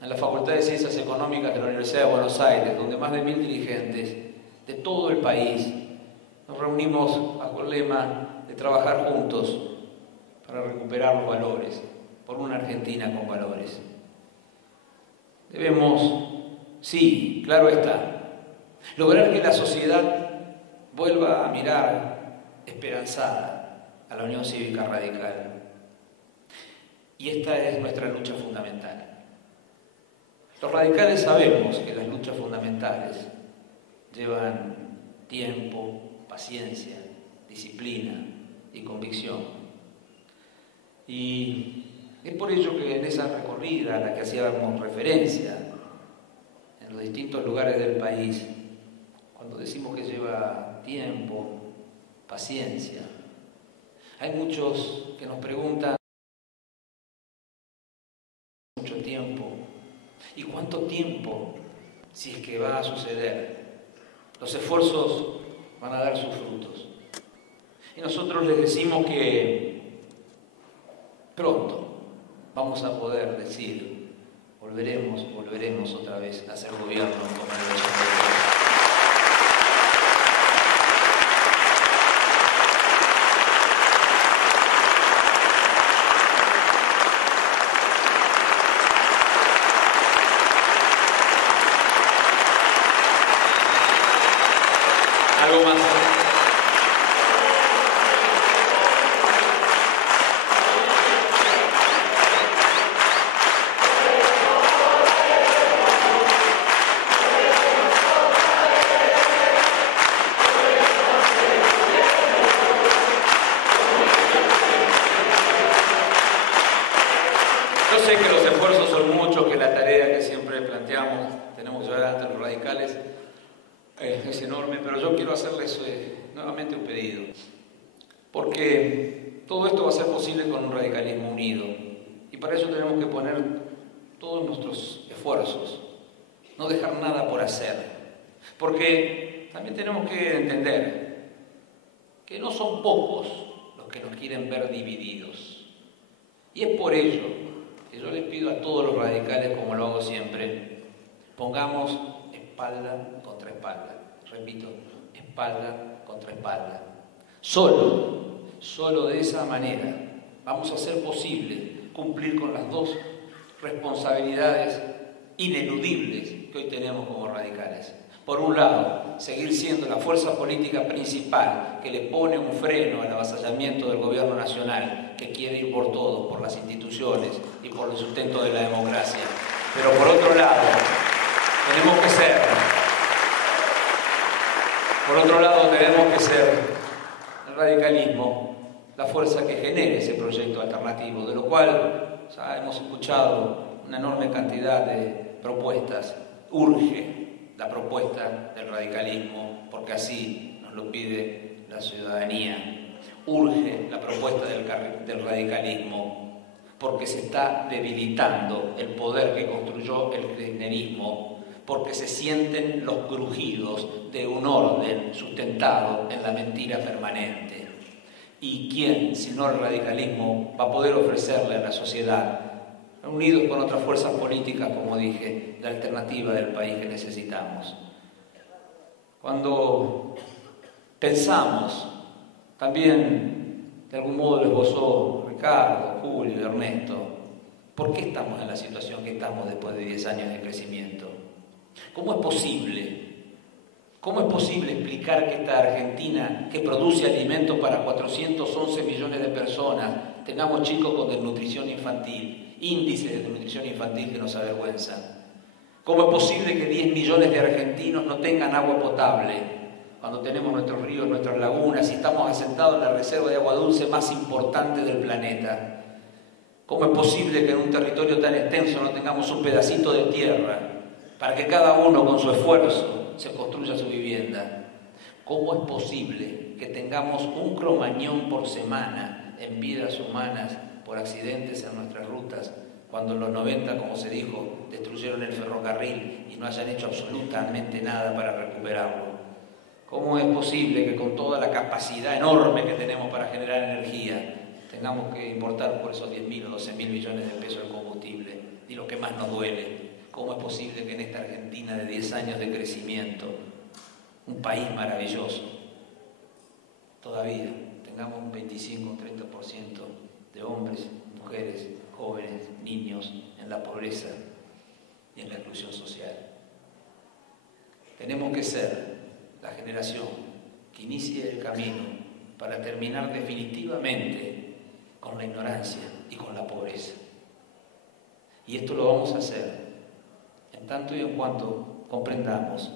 en la Facultad de Ciencias Económicas de la Universidad de Buenos Aires, donde más de 1000 dirigentes de todo el país nos reunimos bajo el lema de trabajar juntos para recuperar los valores, por una Argentina con valores. Debemos, sí, claro está, lograr que la sociedad vuelva a mirar esperanzada a la Unión Cívica Radical. Y esta es nuestra lucha fundamental. Los radicales sabemos que las luchas fundamentales llevan tiempo, paciencia, disciplina y convicción. Y es por ello que en esa recorrida a la que hacíamos referencia, en los distintos lugares del país, cuando decimos que lleva tiempo, paciencia, hay muchos que nos preguntan mucho tiempo, ¿y cuánto tiempo si es que va a suceder? Los esfuerzos van a dar sus frutos. Y nosotros les decimos que pronto vamos a poder decir, volveremos otra vez a hacer gobierno como el 83. Algo más. Yo sé que los esfuerzos son muchos, que la tarea que siempre planteamos, tenemos que llevar ante los radicales, es enorme, pero yo quiero hacerles nuevamente un pedido, porque todo esto va a ser posible con un radicalismo unido, y para eso tenemos que poner todos nuestros esfuerzos, no dejar nada por hacer, porque también tenemos que entender que no son pocos los que nos quieren ver divididos, y es por ello que yo les pido a todos los radicales, como lo hago siempre, pongamos espalda contra espalda. Repito, espalda contra espalda. Solo de esa manera vamos a hacer posible cumplir con las dos responsabilidades ineludibles que hoy tenemos como radicales. Por un lado, seguir siendo la fuerza política principal que le pone un freno al avasallamiento del gobierno nacional, que quiere ir por todo, por las instituciones y por el sustento de la democracia. Pero por otro lado, tenemos que ser el radicalismo la fuerza que genere ese proyecto alternativo, de lo cual ya hemos escuchado una enorme cantidad de propuestas. Urge la propuesta del radicalismo, porque así nos lo pide la ciudadanía. Urge la propuesta del radicalismo, porque se está debilitando el poder que construyó el kirchnerismo, porque se sienten los crujidos de un orden sustentado en la mentira permanente. ¿Y quién, si no el radicalismo, va a poder ofrecerle a la sociedad, unidos con otras fuerzas políticas, como dije, la alternativa del país que necesitamos? Cuando pensamos, también de algún modo lo esbozó Ricardo, Julio y Ernesto, ¿por qué estamos en la situación que estamos después de 10 años de crecimiento? ¿Cómo es posible? ¿Cómo es posible explicar que esta Argentina, que produce alimentos para 411 millones de personas, tengamos chicos con desnutrición infantil, índices de desnutrición infantil que nos avergüenzan? ¿Cómo es posible que 10 millones de argentinos no tengan agua potable cuando tenemos nuestros ríos, nuestras lagunas y estamos asentados en la reserva de agua dulce más importante del planeta? ¿Cómo es posible que en un territorio tan extenso no tengamos un pedacito de tierra para que cada uno con su esfuerzo se construya su vivienda? ¿Cómo es posible que tengamos un cromañón por semana en vidas humanas por accidentes en nuestras rutas, cuando en los 90, como se dijo, destruyeron el ferrocarril y no hayan hecho absolutamente nada para recuperarlo? ¿Cómo es posible que con toda la capacidad enorme que tenemos para generar energía tengamos que importar por esos 10.000 o 12.000 millones de pesos de combustible? Y lo que más nos duele, ¿cómo es posible que en esta Argentina de 10 años de crecimiento, un país maravilloso, todavía tengamos un 25 o 30% de hombres, mujeres, jóvenes, niños en la pobreza y en la exclusión social? Tenemos que ser la generación que inicie el camino para terminar definitivamente con la ignorancia y con la pobreza. Y esto lo vamos a hacer en tanto y en cuanto comprendamos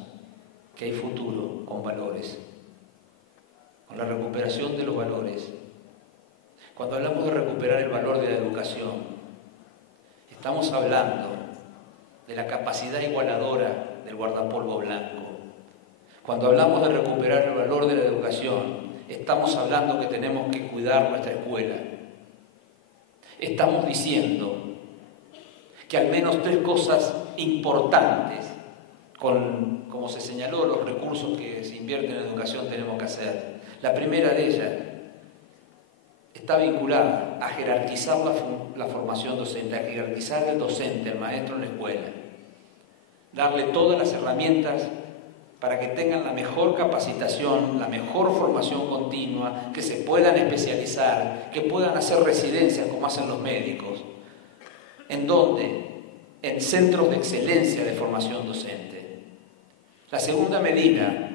que hay futuro con valores, con la recuperación de los valores. Cuando hablamos de recuperar el valor de la educación, estamos hablando de la capacidad igualadora del guardapolvo blanco. Cuando hablamos de recuperar el valor de la educación, estamos hablando que tenemos que cuidar nuestra escuela. Estamos diciendo que al menos 3 cosas importantes, como se señaló, los recursos que se invierten en educación tenemos que hacer. La primera de ellas está vinculada a jerarquizar la formación docente, a jerarquizar el docente, el maestro en la escuela, darle todas las herramientas para que tengan la mejor capacitación, la mejor formación continua, que se puedan especializar, que puedan hacer residencias como hacen los médicos. ¿En dónde? En centros de excelencia de formación docente. La segunda medida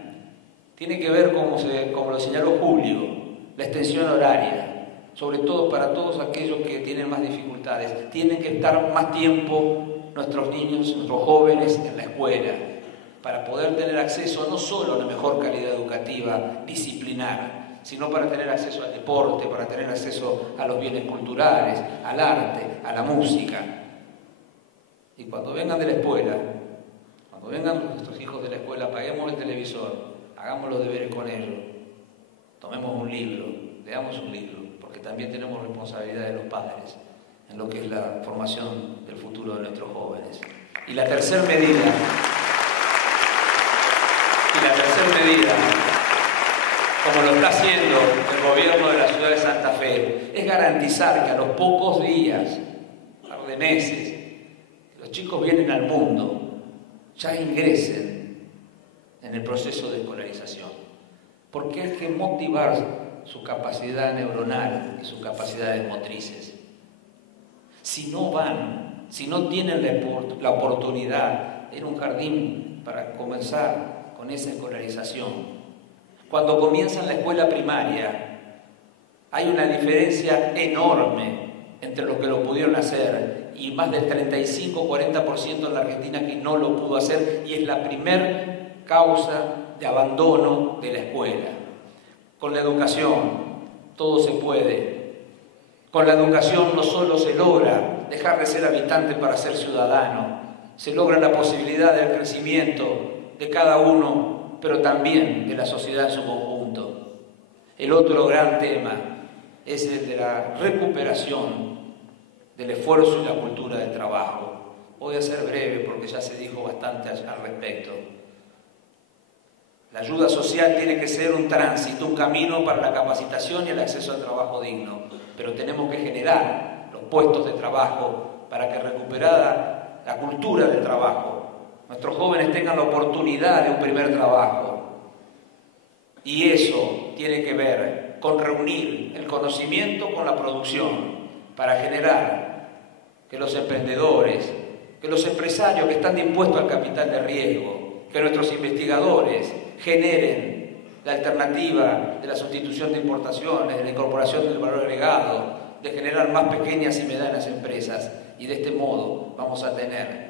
tiene que ver, como lo señaló Julio, la extensión horaria, sobre todo para todos aquellos que tienen más dificultades. Tienen que estar más tiempo nuestros niños, nuestros jóvenes en la escuela, para poder tener acceso no solo a la mejor calidad educativa, disciplinar, sino para tener acceso al deporte, para tener acceso a los bienes culturales, al arte, a la música. Y cuando vengan de la escuela, cuando vengan nuestros hijos de la escuela, apaguemos el televisor, hagamos los deberes con ellos, tomemos un libro, leamos un libro, porque también tenemos responsabilidad de los padres en lo que es la formación del futuro de nuestros jóvenes. Y la tercera medida, como lo está haciendo el gobierno de la ciudad de Santa Fe, es garantizar que a los pocos días, un par de meses, los chicos vienen al mundo, ya ingresen en el proceso de escolarización. Porque hay que motivar su capacidad neuronal y sus capacidades motrices. Si no van, si no tienen la oportunidad de ir a un jardín para comenzar con esa escolarización, cuando comienzan la escuela primaria, hay una diferencia enorme entre los que lo pudieron hacer y más del 35-40% en la Argentina que no lo pudo hacer, y es la primer causa de abandono de la escuela. Con la educación todo se puede. Con la educación no solo se logra dejar de ser habitante para ser ciudadano, se logra la posibilidad del crecimiento de cada uno, pero también de la sociedad en su conjunto. El otro gran tema es el de la recuperación del esfuerzo y la cultura del trabajo. Voy a ser breve porque ya se dijo bastante al respecto. La ayuda social tiene que ser un tránsito, un camino para la capacitación y el acceso al trabajo digno, pero tenemos que generar los puestos de trabajo para que, recuperada la cultura del trabajo, nuestros jóvenes tengan la oportunidad de un primer trabajo. Y eso tiene que ver con reunir el conocimiento con la producción para generar que los emprendedores, que los empresarios que están dispuestos al capital de riesgo, que nuestros investigadores generen la alternativa de la sustitución de importaciones, de la incorporación del valor agregado, de generar más pequeñas y medianas empresas, y de este modo vamos a tener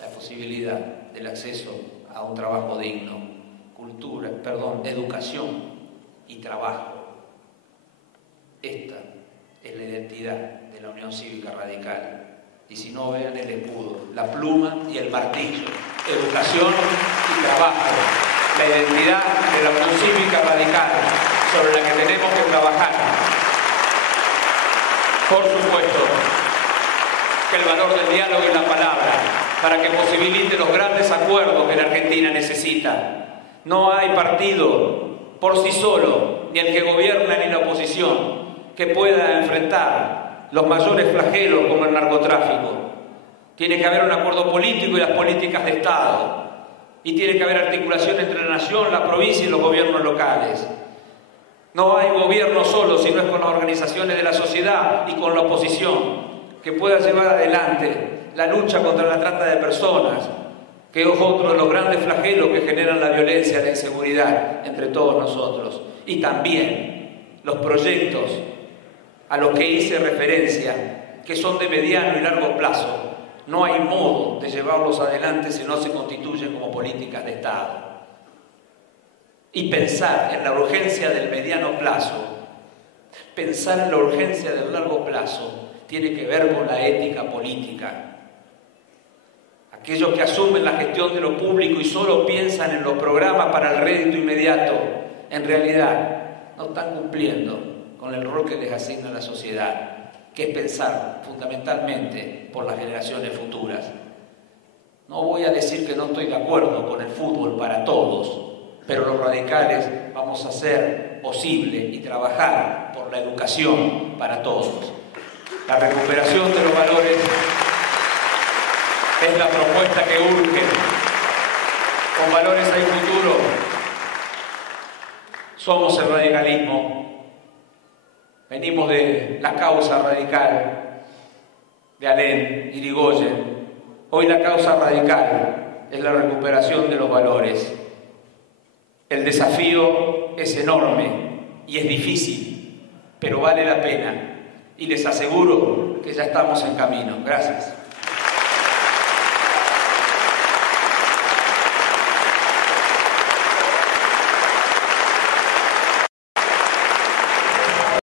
la posibilidad del acceso a un trabajo digno, educación y trabajo. Esta es la identidad de la Unión Cívica Radical. Y si no, vean el escudo, la pluma y el martillo, educación y trabajo, la identidad de la Unión Cívica Radical sobre la que tenemos que trabajar. Por supuesto, que el valor del diálogo y la palabra para que posibilite los grandes acuerdos que la Argentina necesita. No hay partido por sí solo, ni el que gobierna ni la oposición, que pueda enfrentar los mayores flagelos como el narcotráfico. Tiene que haber un acuerdo político y las políticas de Estado. Y tiene que haber articulación entre la nación, la provincia y los gobiernos locales. No hay gobierno solo, sino es con las organizaciones de la sociedad y con la oposición que pueda llevar adelante la lucha contra la trata de personas, que es otro de los grandes flagelos que generan la violencia y la inseguridad entre todos nosotros. Y también los proyectos a los que hice referencia, que son de mediano y largo plazo. No hay modo de llevarlos adelante si no se constituyen como políticas de Estado. Y pensar en la urgencia del mediano plazo, pensar en la urgencia del largo plazo, tiene que ver con la ética política. Aquellos que asumen la gestión de lo público y solo piensan en los programas para el rédito inmediato, en realidad no están cumpliendo con el rol que les asigna la sociedad, que es pensar fundamentalmente por las generaciones futuras. No voy a decir que no estoy de acuerdo con el fútbol para todos, pero los radicales vamos a hacer posible y trabajar por la educación para todos. La recuperación de los valores es la propuesta que urge. Con valores hay futuro. Somos el radicalismo. Venimos de la causa radical de Alem, Irigoyen. Hoy la causa radical es la recuperación de los valores. El desafío es enorme y es difícil, pero vale la pena. Y les aseguro que ya estamos en camino. Gracias.